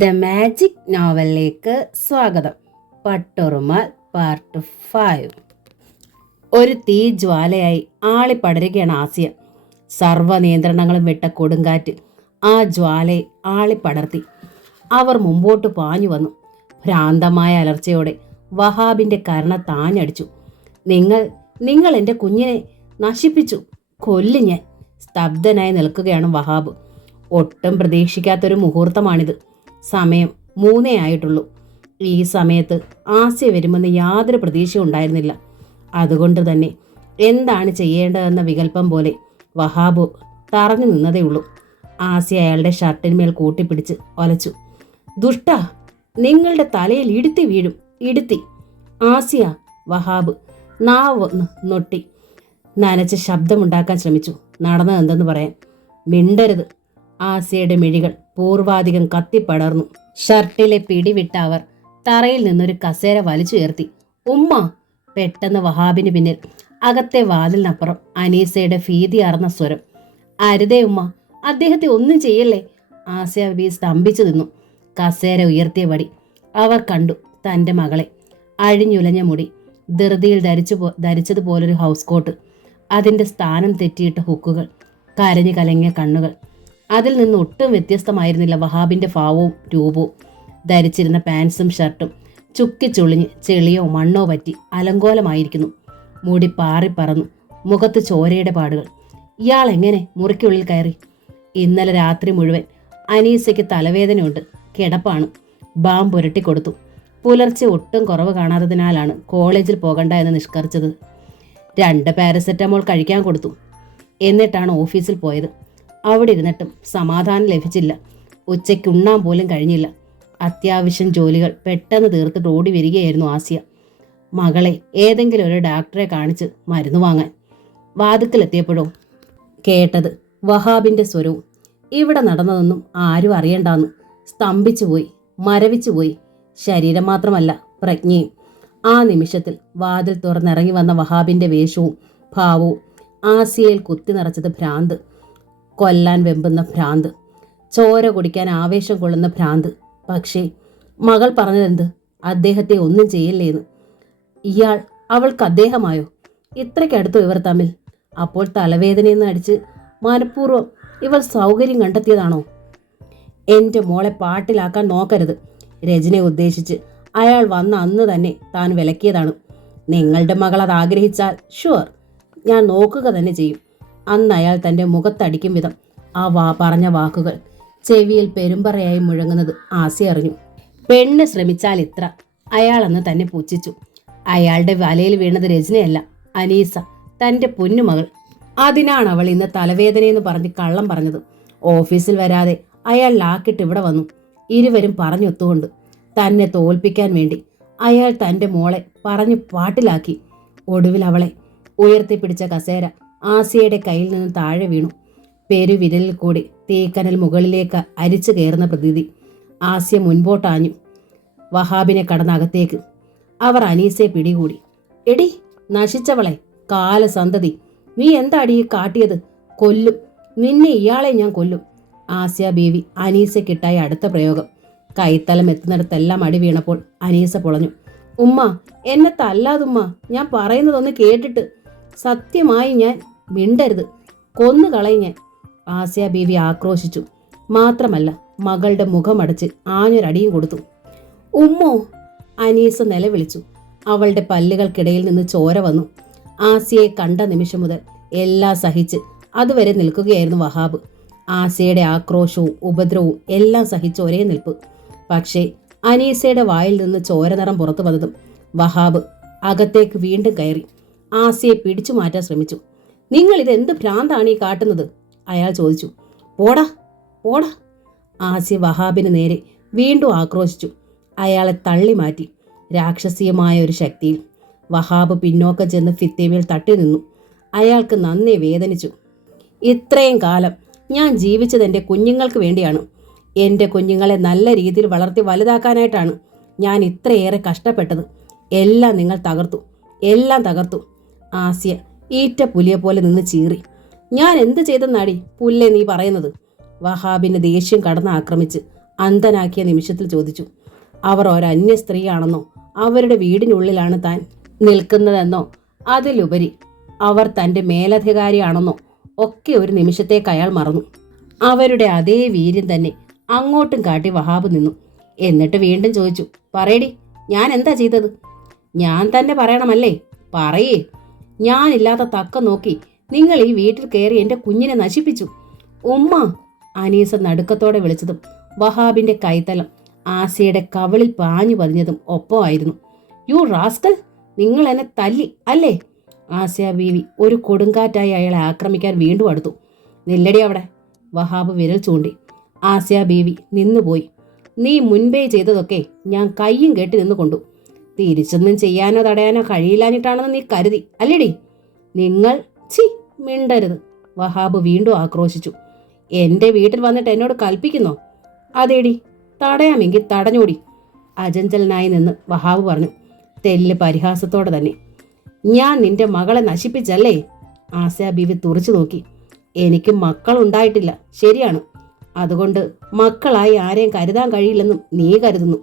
The magic നോവലിലേക്ക് സ്വാഗതം. Patturumal part 5. ഒരു തീജ്വാലയായി ആളിപ്പടരുകയാണ് ആസിയ. സർവ്വ നിയന്ത്രണങ്ങളും വിട്ട കൊടുങ്കാറ്റ് ആ ജ്വാലയെ ആളിപ്പടർത്തി. അവർ മുമ്പോട്ട് പാഞ്ഞു വന്നു. ഭ്രാന്തമായ അലർച്ചയോടെ വഹാബിൻ്റെ കരണത്താഞ്ഞടിച്ചു. നിങ്ങൾ എൻ്റെ കുഞ്ഞിനെ നശിപ്പിച്ചു, കൊല്ലു ഞാൻ. സ്തബ്ധനായി നിൽക്കുകയാണ് വഹാബ്. ഒട്ടും പ്രതീക്ഷിക്കാത്തൊരു മുഹൂർത്തമാണിത്. സമയം 3 ആയിട്ടുള്ളൂ. ഈ സമയത്ത് ആസിയ വരുമെന്ന് യാതൊരു പ്രതീക്ഷയും ഉണ്ടായിരുന്നില്ല. അതുകൊണ്ട് തന്നെ എന്താണ് ചെയ്യേണ്ടതെന്ന വികല്പം പോലെ വഹാബ് തറഞ്ഞു നിന്നതേയുള്ളൂ. ആസിയ അയാളുടെ ഷർട്ടിന്മേൽ കൂട്ടിപ്പിടിച്ച് ഒലച്ചു. ദുഷ്ട, നിങ്ങളുടെ തലയിൽ ഇടുത്തി വീഴും, ഇടുത്തി. ആസിയ. വഹാബ് നാവ് നൊട്ടി നനച്ച് ശബ്ദമുണ്ടാക്കാൻ ശ്രമിച്ചു. നടന്നതെന്തെന്ന് പറയാൻ. മിണ്ടരുത്. ആസിയയുടെ മിഴികൾ പൂർവാധികം കത്തിപ്പടർന്നു. ഷർട്ടിലെ പിടിവിട്ട അവർ തറയിൽ നിന്നൊരു കസേര വലിച്ചുയർത്തി. ഉമ്മ! പെട്ടെന്ന് വഹാബിന് പിന്നിൽ അകത്തെ വാതിലിനപ്പുറം അനീസയുടെ ഭീതിയാർന്ന സ്വരം. അരുതേ ഉമ്മ, അദ്ദേഹത്തെ ഒന്നും ചെയ്യല്ലേ. ആസിയ ബി സ്തംഭിച്ചു നിന്നു. കസേര ഉയർത്തിയ വടി അവർ കണ്ടു. തൻ്റെ മകളെ. അഴിഞ്ഞുലഞ്ഞ മുടി, ധൃതിയിൽ ധരിച്ചതുപോലൊരു ഹൗസ് കോട്ട്, അതിൻ്റെ സ്ഥാനം തെറ്റിയിട്ട ഹുക്കുകൾ, കരഞ്ഞു കലങ്ങിയ കണ്ണുകൾ. അതിൽ നിന്ന് ഒട്ടും വ്യത്യസ്തമായിരുന്നില്ല വഹാബിൻ്റെ ഭാവവും രൂപവും. ധരിച്ചിരുന്ന പാൻസും ഷർട്ടും ചുക്കിച്ചുളിഞ്ഞ് ചെളിയോ മണ്ണോ പറ്റി അലങ്കോലമായിരിക്കുന്നു. മുടി പാറിപ്പറന്നു. മുഖത്ത് ചോരയുടെ പാടുകൾ. ഇയാൾ എങ്ങനെ മുറിക്കുള്ളിൽ കയറി? ഇന്നലെ രാത്രി മുഴുവൻ അനീസയ്ക്ക് തലവേദനയുണ്ട്, കിടപ്പാണ്. ബാം പുരട്ടിക്കൊടുത്തു. പുലർച്ചെ ഒട്ടും കുറവ് കാണാത്തതിനാലാണ് കോളേജിൽ പോകണ്ട എന്ന് നിഷ്കർച്ചത്. 2 പാരസെറ്റമോൾ കഴിക്കാൻ കൊടുത്തു. എന്നിട്ടാണ് ഓഫീസിൽ പോയത്. അവിടെ ഇരുന്നിട്ടും സമാധാനം ലഭിച്ചില്ല. ഉച്ചയ്ക്ക് ഉണ്ണാൻ പോലും കഴിഞ്ഞില്ല. അത്യാവശ്യം ജോലികൾ പെട്ടെന്ന് തീർത്തിട്ട് ഓടി വരികയായിരുന്നു ആസിയ. മകളെ ഏതെങ്കിലും ഒരു ഡോക്ടറെ കാണിച്ച് മരുന്ന് വാങ്ങാൻ. വാതുക്കലെത്തിയപ്പോഴോ കേട്ടത് വഹാബിൻ്റെ സ്വരവും. ഇവിടെ നടന്നതൊന്നും ആരും അറിയണ്ടാന്ന്. സ്തംഭിച്ചുപോയി, മരവിച്ചുപോയി. ശരീരം മാത്രമല്ല, പ്രജ്ഞയും. ആ നിമിഷത്തിൽ വാതിൽ തുറന്നിറങ്ങി വന്ന വഹാബിൻ്റെ വേഷവും ഭാവവും ആസിയയിൽ കുത്തി നിറച്ചത് ഭ്രാന്ത്. കൊല്ലാൻ വെമ്പുന്ന ഭ്രാന്ത്, ചോര കുടിക്കാൻ ആവേശം കൊള്ളുന്ന ഭ്രാന്ത്. പക്ഷേ മകൾ പറഞ്ഞതെന്ത്? അദ്ദേഹത്തെ ഒന്നും ചെയ്യില്ലേന്ന്. ഇയാൾ അവൾക്ക് അദ്ദേഹമായോ? ഇത്രയ്ക്കടുത്തു ഇവർ തമ്മിൽ. അപ്പോൾ തലവേദനയെന്ന് അടിച്ച് മനഃപൂർവ്വം ഇവൾ സൗകര്യം കണ്ടെത്തിയതാണോ? എൻ്റെ മോളെ പാട്ടിലാക്കാൻ നോക്കരുത്. രജനെ ഉദ്ദേശിച്ച് അയാൾ വന്ന അന്ന് തന്നെ താൻ വിലക്കിയതാണ്. നിങ്ങളുടെ മകൾ അത് ആഗ്രഹിച്ചാൽ ഷുവർ, ഞാൻ നോക്കുക തന്നെ ചെയ്യും. അന്ന് അയാൾ തൻ്റെ മുഖത്തടിക്കും വിധം പറഞ്ഞ വാക്കുകൾ ചെവിയിൽ പെരുമ്പറയായി മുഴങ്ങുന്നത് ആസിയ അറിഞ്ഞു. പെണ്ണ് ശ്രമിച്ചാൽ ഇത്ര, അയാളെന്ന് തന്നെ പുച്ഛിച്ചു. അയാളുടെ വലയിൽ വീണത് രജനയല്ല, അനീസ, തൻ്റെ പൊന്നുമകൾ. അതിനാണ് അവൾ ഇന്ന് തലവേദനയെന്ന് പറഞ്ഞ് കള്ളം പറഞ്ഞത്. ഓഫീസിൽ വരാതെ അയാൾ ലാക്കിട്ട് ഇവിടെ വന്നു. ഇരുവരും പറഞ്ഞൊത്തുകൊണ്ട് തന്നെ തോൽപ്പിക്കാൻ വേണ്ടി അയാൾ തൻ്റെ മോളെ പറഞ്ഞ് പാട്ടിലാക്കി. ഒടുവിൽ അവളെ ഉയർത്തിപ്പിടിച്ച കസേര ആസിയയുടെ കയ്യിൽ നിന്ന് താഴെ വീണു. പെരുവിരലിൽ കൂടി തീക്കനൽ മുകളിലേക്ക് അരിച്ചു കയറുന്ന പ്രതീതി. ആസിയ മുൻപോട്ടാഞ്ഞു, വഹാബിനെ കടന്നകത്തേക്ക്. അവർ അനീസയെ പിടികൂടി. എടി നശിച്ചവളെ, കാലസന്തതി, നീ എന്താടി കാട്ടിയത്? കൊല്ലും നിന്നെ, ഇയാളെ ഞാൻ കൊല്ലും. ആസിയ ബീവി അനീസയ്ക്കിട്ടായി അടുത്ത പ്രയോഗം. കൈത്തലം എത്തുന്നിടത്തെല്ലാം അടി വീണപ്പോൾ അനീസ പൊളഞ്ഞു. ഉമ്മ, എന്നെ തല്ലാതുമ്മ, ഞാൻ പറയുന്നതൊന്ന് കേട്ടിട്ട്. സത്യമായി ഞാൻ. മിണ്ടരുത്, കൊന്നുകളയും ഞാൻ. ആസിയ ബീവി ആക്രോശിച്ചു. മാത്രമല്ല മകളുടെ മുഖമടച്ച് ആഞ്ഞൊരടിയും കൊടുത്തു. ഉമ്മോ! അനീസ നിലവിളിച്ചു. അവളുടെ പല്ലുകൾക്കിടയിൽ നിന്ന് ചോര വന്നു. ആസിയയെ കണ്ട നിമിഷം മുതൽ എല്ലാം സഹിച്ച് അതുവരെ നിൽക്കുകയായിരുന്നു വഹാബ്. ആസിയയുടെ ആക്രോശവും ഉപദ്രവവും എല്ലാം സഹിച്ച് ഒരേ നിൽപ്പ്. പക്ഷേ അനീസയുടെ വായിൽ നിന്ന് ചോര നിറം പുറത്തു വന്നതും വഹാബ് അകത്തേക്ക് വീണ്ടും കയറി ആസിയെ പിടിച്ചു മാറ്റാൻ ശ്രമിച്ചു. നിങ്ങൾ ഇതെന്ത് ഭ്രാന്താണ് ഈ കാട്ടുന്നത്? അയാൾ ചോദിച്ചു. പോടാ പോടാ. ആസിയ വഹാബിന് നേരെ വീണ്ടും ആക്രോശിച്ചു. അയാളെ തള്ളി മാറ്റി. രാക്ഷസീയമായ ഒരു ശക്തിയിൽ വഹാബ് പിന്നോക്കം ചെന്ന് ഫിത്തേമേൽ തട്ടി നിന്നു. അയാൾക്ക് നന്നേ വേദനിച്ചു. ഇത്രയും കാലം ഞാൻ ജീവിച്ചത് എൻ്റെ കുഞ്ഞുങ്ങൾക്ക് വേണ്ടിയാണ്. എൻ്റെ കുഞ്ഞുങ്ങളെ നല്ല രീതിയിൽ വളർത്തി വലുതാക്കാനായിട്ടാണ് ഞാൻ ഇത്രയേറെ കഷ്ടപ്പെട്ടത്. എല്ലാം നിങ്ങൾ തകർത്തു, എല്ലാം തകർത്തു. ആസിയ ഈറ്റ പുലിയെ പോലെ നിന്ന് ചീറി. ഞാൻ എന്ത് ചെയ്തെന്നാടി പുല്ലേ നീ പറയുന്നത്? വഹാബിൻ്റെ ദേഷ്യം കടന്ന് ആക്രമിച്ച് അന്ധനാക്കിയ നിമിഷത്തിൽ ചോദിച്ചു. അവർ ഒരന്യ സ്ത്രീയാണെന്നോ അവരുടെ വീടിനുള്ളിലാണ് താൻ നിൽക്കുന്നതെന്നോ അതിലുപരി അവർ തൻ്റെ മേലധികാരിയാണെന്നോ ഒക്കെ ഒരു നിമിഷത്തേക്ക് അയാൾ മറന്നു. അവരുടെ അതേ വീര്യം തന്നെ അങ്ങോട്ടും കാട്ടി വഹാബ് നിന്നു. എന്നിട്ട് വീണ്ടും ചോദിച്ചു, പറയടി, ഞാൻ എന്താ ചെയ്തത്? ഞാൻ തന്നെ പറയണമല്ലേ? പറയേ. ഞാനില്ലാത്ത തക്ക നോക്കി നിങ്ങൾ ഈ വീട്ടിൽ കയറി എൻ്റെ കുഞ്ഞിനെ നശിപ്പിച്ചു. ഉമ്മ! അനീസ നടുക്കത്തോടെ വിളിച്ചതും വഹാബിന്റെ കൈത്തലം ആസിയയുടെ കവിളിൽ പാഞ്ഞു പതിഞ്ഞതും ഒപ്പമായിരുന്നു. യു റാസ്കൽ, നിങ്ങൾ എന്നെ തല്ലി അല്ലേ? ആസിയ ബീവി ഒരു കൊടുങ്കാറ്റായി അയാളെ ആക്രമിക്കാൻ വീണ്ടും അടുത്തു. നില്ലടി അവിടെ! വഹാബ് വിരൽ ചൂണ്ടി. ആസിയ ബീവി നിന്നുപോയി. നീ മുൻപേ ചെയ്തതൊക്കെ ഞാൻ കയ്യും കെട്ടി നിന്ന് കൊണ്ടു. തിരിച്ചൊന്നും ചെയ്യാനോ തടയാനോ കഴിയില്ലാഞ്ഞിട്ടാണെന്ന് നീ കരുതി അല്ലേടി? നിങ്ങൾ മിണ്ടരുത്! വഹാബ് വീണ്ടും ആക്രോശിച്ചു. എൻ്റെ വീട്ടിൽ വന്നിട്ട് എന്നോട് കൽപ്പിക്കുന്നോ? അതേടി, തടയാമെങ്കിൽ തടഞ്ഞോടി! അജഞ്ചലനായി നിന്ന് വഹാബ് പറഞ്ഞു, തെല്ല് പരിഹാസത്തോടെ തന്നെ. ഞാൻ നിന്റെ മകളെ നശിപ്പിച്ചല്ലേ? ആസിയ ബീവി തുറച്ചു നോക്കി. എനിക്ക് മക്കളുണ്ടായിട്ടില്ല, ശരിയാണ്. അതുകൊണ്ട് മക്കളായി ആരെയും കരുതാൻ കഴിയില്ലെന്നും നീ കരുതുന്നു.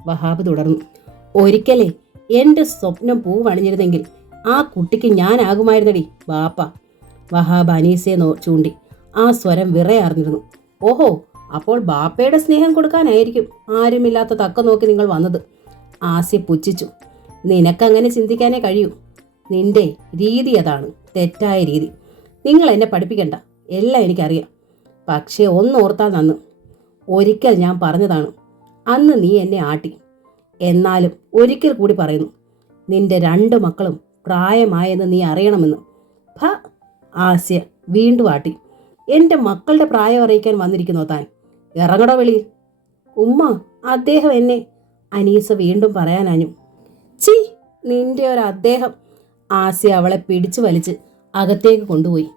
വഹാബ് തുടർന്നു. ഒരിക്കലേ എൻ്റെ സ്വപ്നം പൂവണിഞ്ഞിരുന്നെങ്കിൽ ആ കുട്ടിക്ക് ഞാനാകുമായിരുന്നടി ബാപ്പ. വഹാബ് അനീസയെ ചൂണ്ടി. ആ സ്വരം വിറയാർന്നിരുന്നു. ഓഹോ, അപ്പോൾ ബാപ്പയുടെ സ്നേഹം കൊടുക്കാനായിരിക്കും ആരുമില്ലാത്ത തക്ക നോക്കി നിങ്ങൾ വന്നത്. ആസിയ പുച്ഛിച്ചു. നിനക്കങ്ങനെ ചിന്തിക്കാനേ കഴിയൂ. നിന്റെ രീതി അതാണ്, തെറ്റായ രീതി. നിങ്ങൾ എന്നെ പഠിപ്പിക്കണ്ട, എല്ലാം എനിക്കറിയാം. പക്ഷേ ഒന്നോർത്താൽ നന്ന്. ഒരിക്കൽ ഞാൻ പറഞ്ഞതാണ്, അന്ന് നീ എന്നെ ആട്ടി. എന്നാലും ഒരിക്കൽ കൂടി പറയുന്നു, നിന്റെ 2 മക്കളും പ്രായമായെന്ന് നീ അറിയണമെന്ന്. ഭ! ആസിയ വീണ്ടും ആട്ടി. എൻ്റെ മക്കളുടെ പ്രായം അറിയിക്കാൻ വന്നിരിക്കുന്നോ താൻ? ഇറങ്ങടോ വെളിയിൽ! ഉമ്മ, അദ്ദേഹം എന്നെ... അനീസ വീണ്ടും പറയാനാഞ്ഞു. ചീ, നിന്റെ ഒരു അദ്ദേഹം! ആസിയ അവളെ പിടിച്ചു വലിച്ച് അകത്തേക്ക് കൊണ്ടുപോയി.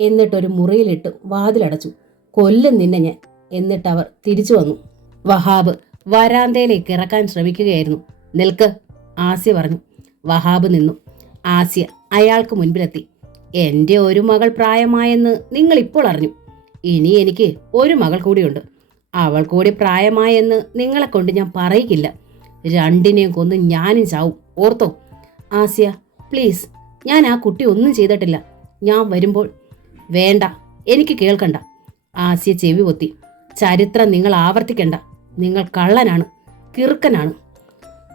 എന്നിട്ടൊരു മുറിയിലിട്ട് വാതിലടച്ചു. കൊല്ലും നിന്നെ ഞാൻ! എന്നിട്ടവർ തിരിച്ചു വന്നു. വഹാബ് വരാന്തയിലേക്ക് ഇറക്കാൻ ശ്രമിക്കുകയായിരുന്നു. നിൽക്ക്! ആസിയ പറഞ്ഞു. വഹാബ് നിന്നു. ആസിയ അയാൾക്ക് മുൻപിലെത്തി. എൻ്റെ ഒരു മകൾ പ്രായമായെന്ന് നിങ്ങൾ ഇപ്പോൾ അറിഞ്ഞു. ഇനി എനിക്ക് ഒരു മകൾ കൂടിയുണ്ട്. അവൾ കൂടി പ്രായമായെന്ന് നിങ്ങളെ കൊണ്ട് ഞാൻ പറയിക്കില്ല. 2നെയും കൊന്ന് ഞാനും ചാവും, ഓർത്തോ? ആസിയ, പ്ലീസ്, ഞാൻ ആ കുട്ടി ഒന്നും ചെയ്തിട്ടില്ല. ഞാൻ വരുമ്പോൾ... വേണ്ട, എനിക്ക് കേൾക്കണ്ട. ആസിയ ചെവി പൊത്തി. ചരിത്രം നിങ്ങൾ ആവർത്തിക്കണ്ട. നിങ്ങൾ കള്ളനാണ്, കിറുക്കനാണ്.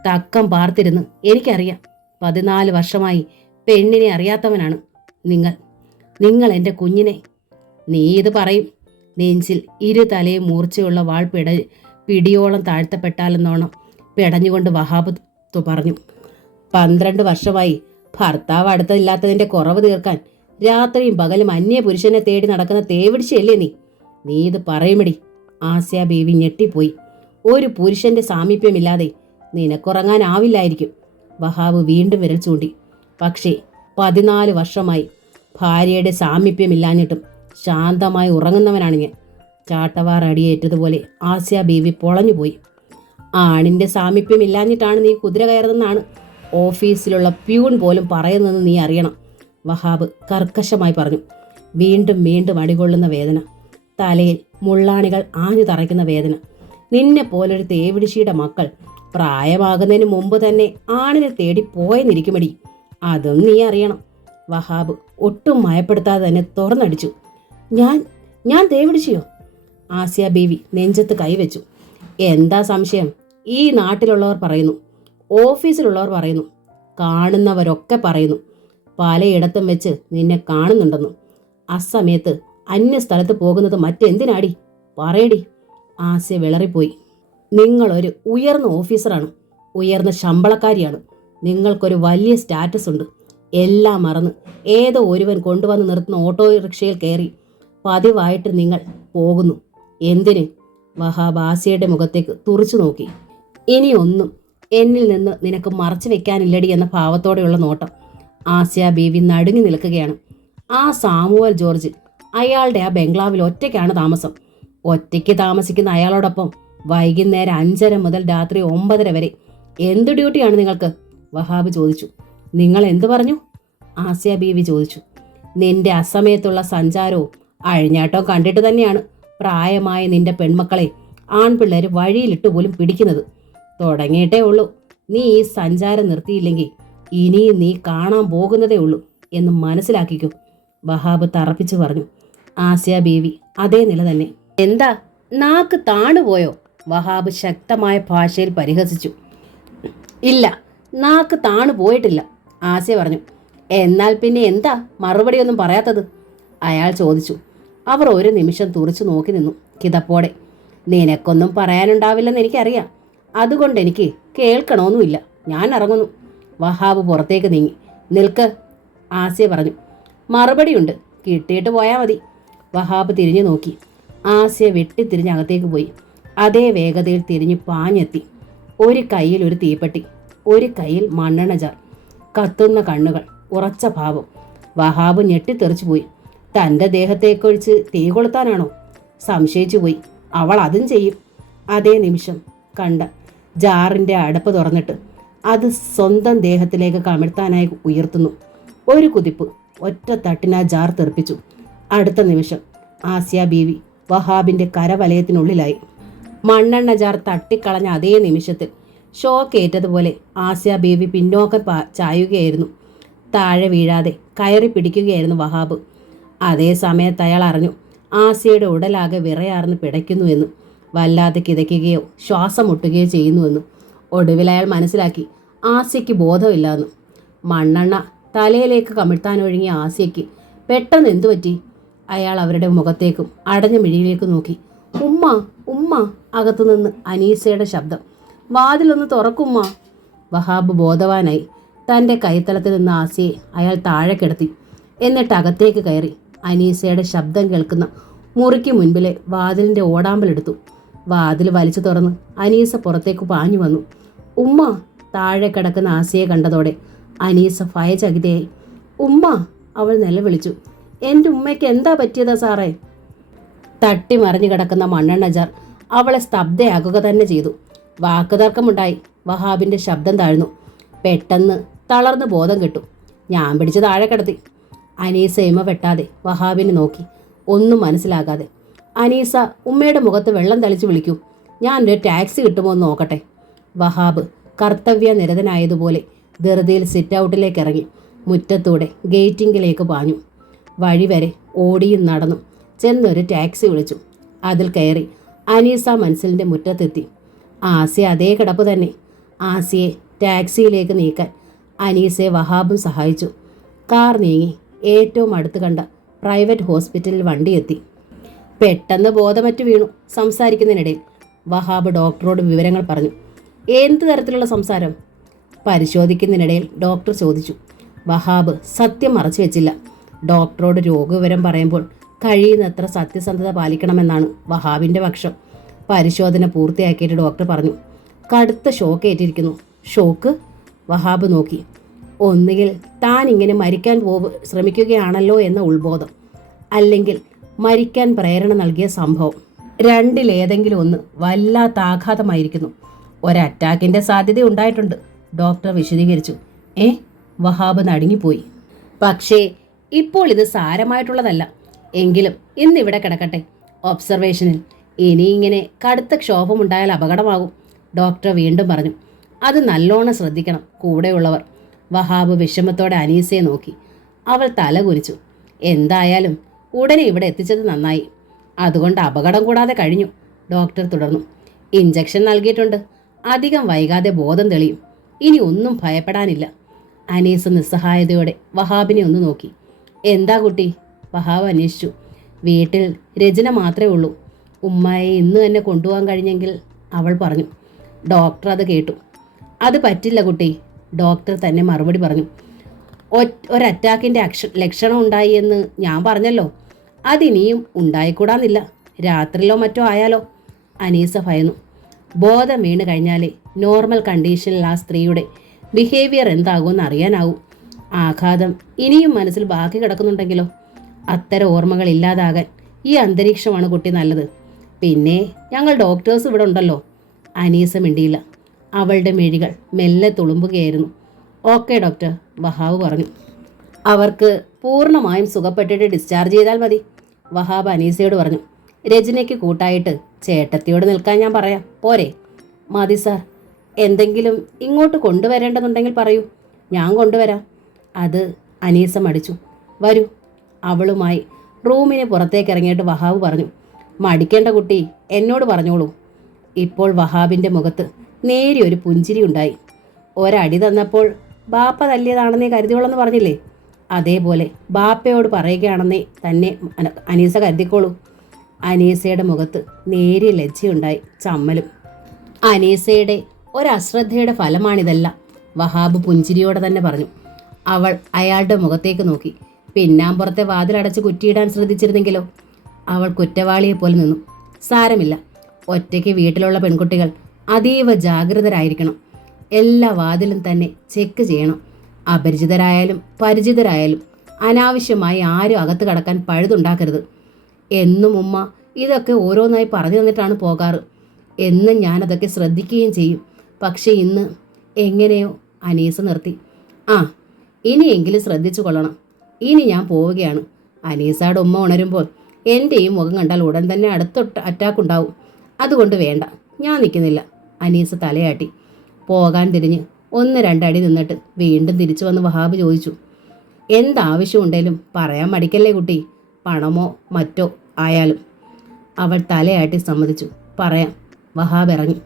തക്കം പാർത്തിരുന്ന് എനിക്കറിയാം. 14 വർഷമായി പെണ്ണിനെ അറിയാത്തവനാണ് നിങ്ങൾ എൻ്റെ കുഞ്ഞിനെ... നീ ഇത് പറയും. നെഞ്ചിൽ 2 തലയും മൂർച്ചയുള്ള വാൾ പിടിയോളം താഴ്ത്തപ്പെട്ടാലെന്നോണം പിടഞ്ഞുകൊണ്ട് വഹാബ് പറഞ്ഞു. 12 വർഷമായി ഭർത്താവ് അടുത്തില്ലാത്തതിൻ്റെ കുറവ് തീർക്കാൻ രാത്രിയും പകലും അന്യ പുരുഷനെ തേടി നടക്കുന്ന തേവിടിച്ചല്ലേ നീ ഇത് പറയുമടി? ആസിയ ബീവി ഞെട്ടിപ്പോയി. ഒരു പുരുഷന്റെ സാമീപ്യമില്ലാതെ നിനക്കുറങ്ങാനാവില്ലായിരിക്കും. വഹാബ് വീണ്ടും വിരൽ ചൂണ്ടി. പക്ഷേ 14 വർഷമായി ഭാര്യയുടെ സാമീപ്യമില്ലാഞ്ഞിട്ടും ശാന്തമായി ഉറങ്ങുന്നവനാണ് ഞാൻ. ചാട്ടവാർ അടിയേറ്റതുപോലെ ആസിയ ബീവി പൊളഞ്ഞുപോയി. ആണിൻ്റെ സാമീപ്യമില്ലാഞ്ഞിട്ടാണ് നീ കുതിര കയറുന്നതെന്നാണ് ഓഫീസിലുള്ള പ്യൂൺ പോലും പറയുന്നതെന്ന് നീ അറിയണം. വഹാബ് കർക്കശമായി പറഞ്ഞു. വീണ്ടും വീണ്ടും അടികൊള്ളുന്ന വേദന, തലയിൽ മുള്ളാണികൾ ആഞ്ഞു തറയ്ക്കുന്ന വേദന. നിന്നെ പോലൊരു തേവിടിശിയുടെ മക്കൾ പ്രായമാകുന്നതിന് മുമ്പ് തന്നെ ആണിനെ തേടി പോയെന്നിരിക്കുമടി. അതും നീ അറിയണം. വഹാബ് ഒട്ടും മയപ്പെടുത്താതെ തന്നെ തുറന്നടിച്ചു. ഞാൻ തേവിടിച്ചിയോ? ആസിയ ബീവി നെഞ്ചത്ത് കൈവച്ചു. എന്താ സംശയം? ഈ നാട്ടിലുള്ളവർ പറയുന്നു, ഓഫീസിലുള്ളവർ പറയുന്നു, കാണുന്നവരൊക്കെ പറയുന്നു. പലയിടത്തും വെച്ച് നിന്നെ കാണുന്നുണ്ടെന്നു. അസമയത്ത് അന്യ സ്ഥലത്ത് പോകുന്നത് മറ്റെന്തിനാടി? പറയടി! ആസിയ വിളറിപ്പോയി. നിങ്ങളൊരു ഉയർന്ന ഓഫീസറാണ്, ഉയർന്ന ശമ്പളക്കാരിയാണ്. നിങ്ങൾക്കൊരു വലിയ സ്റ്റാറ്റസ് ഉണ്ട്. എല്ലാം മറന്ന് ഏതോ ഒരുവൻ കൊണ്ടുവന്ന് നിർത്തുന്ന ഓട്ടോറിക്ഷയിൽ കയറി പതിവായിട്ട് നിങ്ങൾ പോകുന്നു. എന്തിന്? വഹാബ് ആസിയയുടെ മുഖത്തേക്ക് തുറച്ചു നോക്കി. ഇനിയൊന്നും എന്നിൽ നിന്ന് നിനക്ക് മറച്ചു വെക്കാനില്ലടി എന്ന ഭാവത്തോടെയുള്ള നോട്ടം. ആസിയ ബീവി നടുങ്ങി നിൽക്കുകയാണ്. ആ സാമുവൽ ജോർജ് അയാളുടെ ആ ബംഗ്ലാവിൽ ഒറ്റയ്ക്കാണ് താമസം. ഒറ്റയ്ക്ക് താമസിക്കുന്ന അയാളോടൊപ്പം വൈകുന്നേരം 5:30 മുതൽ രാത്രി 9:30 വരെ എന്ത് ഡ്യൂട്ടിയാണ് നിങ്ങൾക്ക്? വഹാബ് ചോദിച്ചു. നിങ്ങൾ എന്തു പറഞ്ഞു? ആസിയ ബീവി ചോദിച്ചു. നിന്റെ അസമയത്തുള്ള സഞ്ചാരവും അഴിഞ്ഞാട്ടവും കണ്ടിട്ട് തന്നെയാണ് പ്രായമായ നിന്റെ പെൺമക്കളെ ആൺപിള്ളേർ വഴിയിലിട്ട് പോലും പിടിക്കുന്നത്. തുടങ്ങിയിട്ടേ ഉള്ളൂ. നീ ഈ സഞ്ചാരം നിർത്തിയില്ലെങ്കിൽ ഇനിയും നീ കാണാൻ പോകുന്നതേ ഉള്ളൂ എന്ന് മനസ്സിലാക്കിക്കോ, വഹാബ് തറപ്പിച്ചു പറഞ്ഞു. ആസിയ ബീവി അതേ നില തന്നെ. എന്താ നാക്ക് താണുപോയോ? വഹാബ് ശക്തമായ ഭാഷയിൽ പരിഹസിച്ചു. ഇല്ല, നാക്ക് താണു പോയിട്ടില്ല, ആസിയ പറഞ്ഞു. എന്നാൽ പിന്നെ എന്താ മറുപടിയൊന്നും പറയാത്തത്? അയാൾ ചോദിച്ചു. അവർ ഒരു നിമിഷം തുറച്ചു നോക്കി നിന്നു കിതപ്പോടെ. നിനക്കൊന്നും പറയാനുണ്ടാവില്ലെന്ന് എനിക്കറിയാം, അതുകൊണ്ട് എനിക്ക് കേൾക്കണമെന്നുമില്ല. ഞാൻ ഇറങ്ങുന്നു. വഹാബ് പുറത്തേക്ക് നീങ്ങി. നിൽക്ക്, ആസിയ പറഞ്ഞു. മറുപടിയുണ്ട്, കിട്ടിയിട്ട് പോയാൽ മതി. വഹാബ് തിരിഞ്ഞു നോക്കി. ആസിയ വെട്ടിത്തിരിഞ്ഞ് അകത്തേക്ക് പോയി. അതേ വേഗതയിൽ തിരിഞ്ഞ് പാഞ്ഞെത്തി. ഒരു കയ്യിൽ ഒരു തീപ്പെട്ടി, ഒരു കയ്യിൽ മണ്ണെണ്ണ ജാർ, കത്തുന്ന കണ്ണുകൾ, ഉറച്ച ഭാവം. വഹാബ് ഞെട്ടിത്തെറിച്ചു പോയി. തൻ്റെ ദേഹത്തേക്കൊഴിച്ച് തീ കൊളുത്താനാണോ? സംശയിച്ചു പോയി. അവൾ അതും ചെയ്യും. അതേ നിമിഷം കണ്ട ജാറിൻ്റെ അടപ്പ് തുറന്നിട്ട് അത് സ്വന്തം ദേഹത്തിലേക്ക് കമിഴ്ത്താനായി ഉയർത്തുന്നു. ഒരു കുതിപ്പ്, ഒറ്റ തട്ടിന് ആ ജാർ തെറിപ്പിച്ചു. അടുത്ത നിമിഷം ആസിയ ബീവി വഹാബിൻ്റെ കരവലയത്തിനുള്ളിലായി. മണ്ണെണ്ണ ജാർ തട്ടിക്കളഞ്ഞ അതേ നിമിഷത്തിൽ ഷോക്ക് ഏറ്റതുപോലെ ആസിയ ബീവി പിന്നോക്കം ചായുകയായിരുന്നു. താഴെ വീഴാതെ കയറി പിടിക്കുകയായിരുന്നു വഹാബ്. അതേ സമയത്ത് അയാൾ അറിഞ്ഞു ആസിയയുടെ ഉടലാകെ വിറയാർന്ന് പിടയ്ക്കുന്നുവെന്നും വല്ലാതെ കിതയ്ക്കുകയോ ശ്വാസം മുട്ടുകയോ ചെയ്യുന്നുവെന്നും. ഒടുവിൽ അയാൾ മനസ്സിലാക്കി ആസിയയ്ക്ക് ബോധമില്ലാന്ന്. മണ്ണെണ്ണ തലയിലേക്ക് കമിഴ്ത്താനൊഴുങ്ങിയ ആസിയയ്ക്ക് പെട്ടെന്ന് എന്തു പറ്റി? അയാൾ അവരുടെ മുഖത്തേക്കും അടഞ്ഞ മിഴിയിലേക്ക് നോക്കി. ഉമ്മ, ഉമ്മ! അകത്തുനിന്ന് അനീസയുടെ ശബ്ദം. വാതിലൊന്ന് തുറക്കുമ്മ. വഹാബ് ബോധവാനായി. തൻ്റെ കൈത്തലത്തിൽ നിന്ന് ആസിയെ അയാൾ താഴെ കിടത്തി. എന്നിട്ട് അകത്തേക്ക് കയറി. അനീസയുടെ ശബ്ദം കേൾക്കുന്ന മുറിക്ക് മുൻപിലെ വാതിലിൻ്റെ ഓടാമ്പലെടുത്തു. വാതിൽ വലിച്ചു തുറന്ന് അനീസ പുറത്തേക്ക് പാഞ്ഞു വന്നു. ഉമ്മ! താഴെ കിടക്കുന്ന ആസിയെ കണ്ടതോടെ അനീസ ഭയചകിതയായി. ഉമ്മ! അവൾ നിലവിളിച്ചു. എൻ്റെ ഉമ്മയ്ക്ക് എന്താ പറ്റിയതാ സാറേ? തട്ടി മറിഞ്ഞു കിടക്കുന്ന മണ്ണെണ്ണ ജാർ അവളെ സ്തബ്ധയാക്കുക തന്നെ ചെയ്തു. വാക്കുതർക്കമുണ്ടായി. വഹാബിൻ്റെ ശബ്ദം താഴ്ന്നു. പെട്ടെന്ന് തളർന്ന് ബോധം കെട്ടു. ഞാൻ പിടിച്ച് താഴെ കിടത്തി. അനീസ ഇമ വെട്ടാതെ വഹാബിനെ നോക്കി, ഒന്നും മനസ്സിലാകാതെ. അനീസ, ഉമ്മയുടെ മുഖത്ത് വെള്ളം തളിച്ച് വിളിക്കൂ. ഞാനൊരു ടാക്സി കിട്ടുമോ എന്ന് നോക്കട്ടെ. വഹാബ് കർത്തവ്യ നിരതനായതുപോലെ ധൃതിയിൽ സിറ്റ് ഔട്ടിലേക്ക് ഇറങ്ങി. മുറ്റത്തൂടെ ഗേറ്റിങ്ങിലേക്ക് പാഞ്ഞു. വഴിവരെ ഓടിയും നടന്നും ചെന്നൊരു ടാക്സി വിളിച്ചു. അതിൽ കയറി അനീസ മൻസിലിൻ്റെ മുറ്റത്തെത്തി. ആസിയ അതേ കിടപ്പ് തന്നെ. ആസിയെ ടാക്സിയിലേക്ക് നീക്കാൻ അനീസയെ വഹാബും സഹായിച്ചു. കാർ നീങ്ങി ഏറ്റവും അടുത്ത് കണ്ട പ്രൈവറ്റ് ഹോസ്പിറ്റലിൽ വണ്ടിയെത്തി. പെട്ടെന്ന് ബോധമറ്റ് വീണു. സംസാരിക്കുന്നതിനിടയിൽ വഹാബ് ഡോക്ടറോട് വിവരങ്ങൾ പറഞ്ഞു. എന്ത് തരത്തിലുള്ള സംസാരം? പരിശോധിക്കുന്നതിനിടയിൽ ഡോക്ടർ ചോദിച്ചു. വഹാബ് സത്യം മറച്ചു വെച്ചില്ല. ഡോക്ടറോട് രോഗവിവരം പറയുമ്പോൾ കഴിയുന്നത്ര സത്യസന്ധത പാലിക്കണമെന്നാണ് വഹാബിൻ്റെ പക്ഷം. പരിശോധന പൂർത്തിയാക്കിയിട്ട് ഡോക്ടർ പറഞ്ഞു, കടുത്ത ഷോക്ക് ഏറ്റിരിക്കുന്നു. ഷോക്ക്? വഹാബ് നോക്കി. ഒന്നുകിൽ താൻ ഇങ്ങനെ മരിക്കാൻ ശ്രമിക്കുകയാണല്ലോ എന്ന ഉൾബോധം, അല്ലെങ്കിൽ മരിക്കാൻ പ്രേരണ നൽകിയ സംഭവം. രണ്ടിലേതെങ്കിലും ഒന്ന് വല്ലാത്ത ആഘാതമായിരിക്കുന്നു. ഒരറ്റാക്കിൻ്റെ സാധ്യത ഉണ്ടായിട്ടുണ്ട്, ഡോക്ടർ വിശദീകരിച്ചു. വഹാബ് നടുങ്ങിപ്പോയി. പക്ഷേ ഇപ്പോൾ ഇത് സാരമായിട്ടുള്ളതല്ല. എങ്കിലും ഇന്നിവിടെ കിടക്കട്ടെ, ഒബ്സർവേഷനിൽ. ഇനി ഇങ്ങനെ കടുത്ത ക്ഷോഭമുണ്ടായാൽ അപകടമാകും, ഡോക്ടർ വീണ്ടും പറഞ്ഞു. അത് നല്ലോണം ശ്രദ്ധിക്കണം കൂടെയുള്ളവർ. വഹാബ് വിഷമത്തോടെ അനീസയെ നോക്കി. അവൾ തല കുനിച്ചു. എന്തായാലും ഉടനെ ഇവിടെ എത്തിച്ചത് നന്നായി. അതുകൊണ്ട് അപകടം കൂടാതെ കഴിഞ്ഞു, ഡോക്ടർ തുടർന്നു. ഇഞ്ചക്ഷൻ നൽകിയിട്ടുണ്ട്. അധികം വൈകാതെ ബോധം തെളിയും. ഇനി ഒന്നും ഭയപ്പെടാനില്ല. അനീസ് നിസ്സഹായതയോടെ വഹാബിനെ ഒന്ന് നോക്കി. എന്താ കുട്ടി? വഹാബ് അന്വേഷിച്ചു. വീട്ടിൽ രചന മാത്രമേ ഉള്ളൂ. ഉമ്മയെ ഇന്ന് തന്നെ കൊണ്ടുപോകാൻ കഴിഞ്ഞെങ്കിൽ, അവൾ പറഞ്ഞു. ഡോക്ടർ അത് കേട്ടു. അത് പറ്റില്ല കുട്ടി, ഡോക്ടർ തന്നെ മറുപടി പറഞ്ഞു. ഒരറ്റാക്കിൻ്റെ ലക്ഷണം ഉണ്ടായി എന്ന് ഞാൻ പറഞ്ഞല്ലോ. അതിനിയും ഉണ്ടായിക്കൂടാന്നില്ല. രാത്രിയിലോ മറ്റോ ആയാലോ? അനീസ ഭയന്നു. ബോധം വീണ് കഴിഞ്ഞാലേ നോർമൽ കണ്ടീഷനിൽ ആ സ്ത്രീയുടെ ബിഹേവിയർ എന്താകുമെന്ന് അറിയാനാവും. ആഘാതം ഇനിയും മനസ്സിൽ ബാക്കി കിടക്കുന്നുണ്ടെങ്കിലോ? അത്തരം ഓർമ്മകൾ ഇല്ലാതാകാൻ ഈ അന്തരീക്ഷമാണ് കുട്ടി നല്ലത്. പിന്നെ ഞങ്ങൾ ഡോക്ടേഴ്സ് ഇവിടെ ഉണ്ടല്ലോ. അനീസ മിണ്ടിയില്ല. അവളുടെ മിഴികൾ മെല്ലെ തുളുമ്പുകയായിരുന്നു. ഓക്കെ ഡോക്ടർ, വഹാബ് പറഞ്ഞു. അവർക്ക് പൂർണ്ണമായും സുഖപ്പെട്ടിട്ട് ഡിസ്ചാർജ് ചെയ്താൽ മതി, വഹാബ് അനീസയോട് പറഞ്ഞു. രജനയ്ക്ക് കൂട്ടായിട്ട് ചേട്ടത്തിയോട് നിൽക്കാൻ ഞാൻ പറയാം, പോരെ? മതി സാർ. എന്തെങ്കിലും ഇങ്ങോട്ട് കൊണ്ടുവരേണ്ടതുണ്ടെങ്കിൽ പറയൂ, ഞാൻ കൊണ്ടുവരാം. അത് അനീസ മടിച്ചു. വരൂ. അവളുമായി റൂമിന് പുറത്തേക്ക് ഇറങ്ങിയിട്ട് വഹാബ് പറഞ്ഞു, മടിക്കേണ്ട കുട്ടി, എന്നോട് പറഞ്ഞോളൂ. ഇപ്പോൾ വഹാബിൻ്റെ മുഖത്ത് നേരിയൊരു പുഞ്ചിരി ഉണ്ടായി. ഒരടി തന്നപ്പോൾ ബാപ്പ തല്ലിയതാണെന്നേ കരുതിയോളെന്ന് പറഞ്ഞില്ലേ, അതേപോലെ ബാപ്പയോട് പറയുകയാണെന്നേ തന്നെ അനീസ കരുതിക്കോളൂ. അനീസയുടെ മുഖത്ത് നേരിയ ലജ്ജയുണ്ടായി, ചമ്മലും. അനീസയുടെ ഒരശ്രദ്ധയുടെ ഫലമാണിതല്ല, വഹാബ് പുഞ്ചിരിയോടെ തന്നെ പറഞ്ഞു. അവൾ അയാളുടെ മുഖത്തേക്ക് നോക്കി. പിന്നാമ്പുറത്തെ വാതിലടച്ച് കുറ്റിയിടാൻ ശ്രദ്ധിച്ചിരുന്നെങ്കിലോ? അവൾ കുറ്റവാളിയെപ്പോലെ നിന്നു. സാരമില്ല, ഒറ്റയ്ക്ക് വീട്ടിലുള്ള പെൺകുട്ടികൾ അതീവ ജാഗ്രതരായിരിക്കണം. എല്ലാ വാതിലും തന്നെ ചെക്ക് ചെയ്യണം. അപരിചിതരായാലും പരിചിതരായാലും അനാവശ്യമായി ആരും അകത്ത് കടക്കാൻ പഴുതുണ്ടാക്കരുത്. എന്നും ഉമ്മ ഇതൊക്കെ ഓരോന്നായി പറഞ്ഞു തന്നിട്ടാണ് പോകാറ്. എന്നും ഞാനതൊക്കെ ശ്രദ്ധിക്കുകയും ചെയ്യും. പക്ഷേ ഇന്ന് എങ്ങനെയോ അനീസ നിർത്തി. ആ, ഇനിയെങ്കിലും ശ്രദ്ധിച്ചു കൊള്ളണം. ഇനി ഞാൻ പോവുകയാണ്. അനീസയുടെ ഉമ്മ ഉണരുമ്പോൾ എൻ്റെയും മുഖം കണ്ടാൽ ഉടൻ തന്നെ അടുത്ത അറ്റാക്ക് ഉണ്ടാവും. അതുകൊണ്ട് വേണ്ട, ഞാൻ നിൽക്കുന്നില്ല. അനീസ തലയാട്ടി. പോകാൻ തിരിഞ്ഞ് 1-2 അടി നിന്നിട്ട് വീണ്ടും തിരിച്ചു വന്ന് വഹാബ് ചോദിച്ചു, എന്താവശ്യമുണ്ടേലും പറയാൻ മടിക്കല്ലേ കുട്ടി, പണമോ മറ്റോ ആയാലും. അവൾ തലയാട്ടി സമ്മതിച്ചു. പറയാം. വഹാബ് ഇറങ്ങി.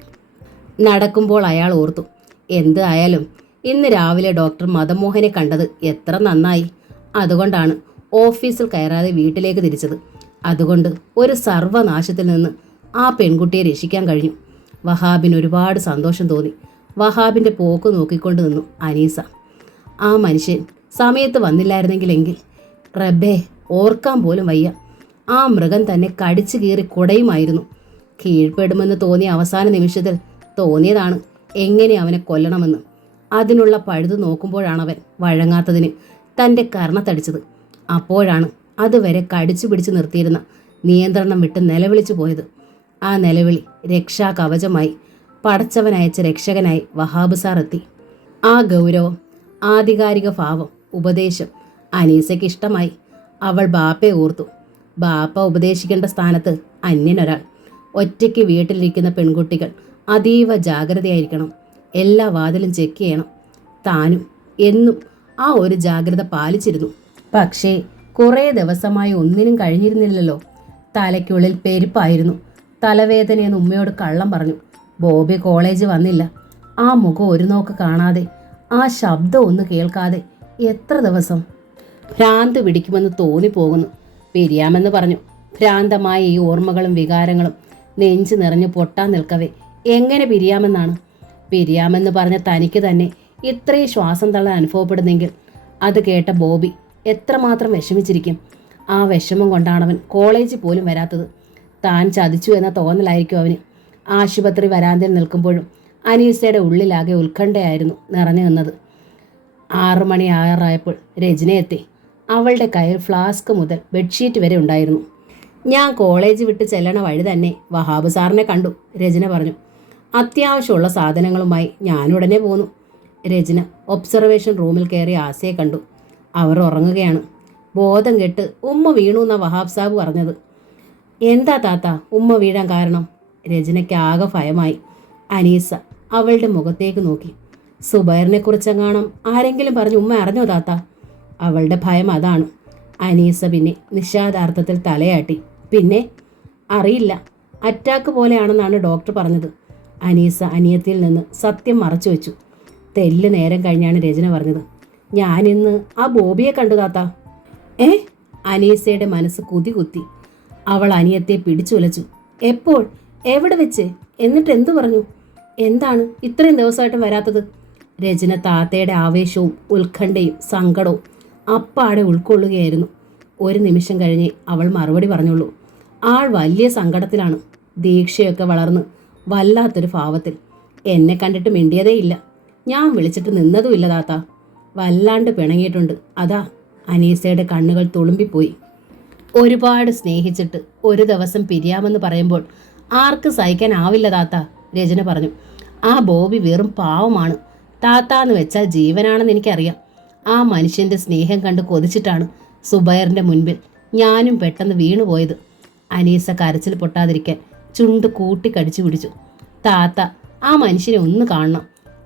നടക്കുമ്പോൾ അയാൾ ഓർത്തു, എന്ത് ആയാലും ഇന്ന് രാവിലെ ഡോക്ടർ മദൻമോഹനെ കണ്ടത് എത്ര നന്നായി. അതുകൊണ്ടാണ് ഓഫീസിൽ കയറാതെ വീട്ടിലേക്ക് തിരിച്ചത്. അതുകൊണ്ട് ഒരു സർവനാശത്തിൽ നിന്ന് ആ പെൺകുട്ടിയെ രക്ഷിക്കാൻ കഴിഞ്ഞു. വഹാബിന് ഒരുപാട് സന്തോഷം തോന്നി. വഹാബിൻ്റെ പോക്ക് നോക്കിക്കൊണ്ട് നിന്നു അനീസ. ആ മനുഷ്യൻ സമയത്ത് വന്നില്ലായിരുന്നെങ്കിലെങ്കിൽ റബ്ബേ, ഓർക്കാൻ പോലും വയ്യ. ആ മൃഗം തന്നെ കടിച്ചു കീറി കുടയുമായിരുന്നു. കീഴ്പ്പെടുമെന്ന് തോന്നിയ അവസാന നിമിഷത്തിൽ തോന്നിയതാണ് എങ്ങനെ അവനെ കൊല്ലണമെന്ന്. അതിനുള്ള പഴുതു നോക്കുമ്പോഴാണവൻ വഴങ്ങാത്തതിന് തൻ്റെ കർണത്തടിച്ചത്. അപ്പോഴാണ് അതുവരെ കടിച്ചു പിടിച്ച് നിർത്തിയിരുന്ന നിയന്ത്രണം വിട്ട് നിലവിളിച്ചു പോയത്. ആ നിലവിളി രക്ഷാ കവചമായി. പടച്ചവനയച്ച രക്ഷകനായി വഹാബ് സാർ എത്തി. ആ ഗൗരവം, ആധികാരിക ഭാവം, ഉപദേശം അനീസയ്ക്ക് ഇഷ്ടമായി. അവൾ ബാപ്പയെ ഓർത്തു. ബാപ്പ ഉപദേശിക്കേണ്ട സ്ഥാനത്ത് അന്യനൊരാൾ. ഒറ്റയ്ക്ക് വീട്ടിലിരിക്കുന്ന പെൺകുട്ടികൾ അതീവ ജാഗ്രതയായിരിക്കണം. എല്ലാ വാതിലും ചെക്ക് ചെയ്യണം. താനും എന്നും ആ ഒരു ജാഗ്രത പാലിച്ചിരുന്നു. പക്ഷേ കുറേ ദിവസമായി ഒന്നിനും കഴിഞ്ഞിരുന്നില്ലല്ലോ. തലയ്ക്കുള്ളിൽ പെരുപ്പായിരുന്നു. തലവേദനയെന്ന് ഉമ്മയോട് കള്ളം പറഞ്ഞു. ബോബി കോളേജ് വന്നില്ല. ആ മുഖം ഒരു നോക്ക് കാണാതെ, ആ ശബ്ദം ഒന്ന് കേൾക്കാതെ എത്ര ദിവസം? ഭ്രാന്ത് പിടിക്കുമെന്ന് തോന്നിപ്പോകുന്നു. പിരിയാമെന്ന് പറഞ്ഞു. ഭ്രാന്തമായ ഈ ഓർമ്മകളും വികാരങ്ങളും നെഞ്ചു നിറഞ്ഞു പൊട്ടാൻ നിൽക്കവേ എങ്ങനെ പിരിയാമെന്നാണ്? പിരിയാമെന്ന് പറഞ്ഞ തനിക്ക് തന്നെ ഇത്രയും ശ്വാസം തള്ളാൻ അനുഭവപ്പെടുന്നെങ്കിൽ അത് കേട്ട ബോബി എത്രമാത്രം വിഷമിച്ചിരിക്കും. ആ വിഷമം കൊണ്ടാണവൻ കോളേജിൽ പോലും വരാത്തത്. താൻ ചതിച്ചു എന്ന തോന്നലായിരിക്കും അവന്. ആശുപത്രി വരാന്തയിൽ നിൽക്കുമ്പോഴും അനീസയുടെ ഉള്ളിലാകെ ഉത്കണ്ഠയായിരുന്നു നിറഞ്ഞു നിന്നത്. 6 മണി ആറായപ്പോൾ രജന എത്തി. അവളുടെ കയ്യിൽ ഫ്ലാസ്ക് മുതൽ ബെഡ്ഷീറ്റ് വരെ ഉണ്ടായിരുന്നു. ഞാൻ കോളേജ് വിട്ട് ചെല്ലണ വഴി തന്നെ വഹാബ് സാറിനെ കണ്ടു, രജന പറഞ്ഞു. അത്യാവശ്യമുള്ള സാധനങ്ങളുമായി ഞാനുടനെ പോന്നു. രജന ഒബ്സർവേഷൻ റൂമിൽ കയറി ആസയെ കണ്ടു. അവർ ഉറങ്ങുകയാണ്. ബോധം കെട്ട് ഉമ്മ വീണു എന്നാ വഹാബ് സാബ് പറഞ്ഞത്. എന്താ താത്ത ഉമ്മ വീഴാൻ കാരണം? രജനയ്ക്ക് ആകെ ഭയമായി. അനീസ അവളുടെ മുഖത്തേക്ക് നോക്കി. സുബൈറിനെ കുറിച്ചെങ്ങാണം ആരെങ്കിലും പറഞ്ഞ് ഉമ്മ അറിഞ്ഞോ താത്ത? അവളുടെ ഭയം അതാണ്. അനീസ പിന്നെ നിഷാദാർത്ഥത്തിൽ തലയാട്ടി. പിന്നെ അറിയില്ല, അറ്റാക്ക് പോലെയാണെന്നാണ് ഡോക്ടർ പറഞ്ഞത്. അനീസ അനിയത്തിയിൽ നിന്ന് സത്യം മറച്ചു വെച്ചു. തെല്ല് നേരം കഴിഞ്ഞാണ് രചന പറഞ്ഞത്, ഞാനിന്ന് ആ ബോബിയെ കണ്ടു താത്ത. അനീസയുടെ മനസ്സ് കുത്തി. അവൾ അനിയത്തെ പിടിച്ചുലച്ചു. എപ്പോൾ? എവിടെ വെച്ച്? എന്നിട്ട് എന്തു പറഞ്ഞു? എന്താണ് ഇത്രയും ദിവസമായിട്ടും വരാത്തത്? രചന താത്തയുടെ ആവേശവും ഉത്കണ്ഠയും സങ്കടവും അപ്പാടെ ഉൾക്കൊള്ളുകയായിരുന്നു. ഒരു നിമിഷം കഴിഞ്ഞേ അവൾ മറുപടി പറഞ്ഞുള്ളൂ. ആൾ വലിയ സങ്കടത്തിലാണ്. ദീക്ഷയൊക്കെ വളർന്ന് വല്ലാത്തൊരു ഭാവത്തിൽ. എന്നെ കണ്ടിട്ട് മിണ്ടിയതേയില്ല. ഞാൻ വിളിച്ചിട്ട് നിന്നതുമില്ല താത്ത. വല്ലാണ്ട് പിണങ്ങിയിട്ടുണ്ട്. അതാ. അനീസയുടെ കണ്ണുകൾ തുളുമ്പിപ്പോയി. ഒരുപാട് സ്നേഹിച്ചിട്ട് ഒരു ദിവസം പിരിയാമെന്ന് പറയുമ്പോൾ ആർക്ക് സഹിക്കാനാവില്ല താത്ത, രചന പറഞ്ഞു. ആ ബോബി വെറും പാവമാണ്. താത്ത എന്ന് വെച്ചാൽ ജീവനാണെന്ന് എനിക്കറിയാം. ആ മനുഷ്യൻ്റെ സ്നേഹം കണ്ട് കൊതിച്ചിട്ടാണ് സുബൈറിൻ്റെ മുൻപിൽ ഞാനും പെട്ടെന്ന് വീണുപോയത്. അനീസ കരച്ചിൽ പൊട്ടാതിരിക്കാൻ ചുണ്ട് കൂട്ടിക്കടിച്ചു പിടിച്ചു. താത്ത, ആ മനുഷ്യനെ ഒന്ന് കാണണം,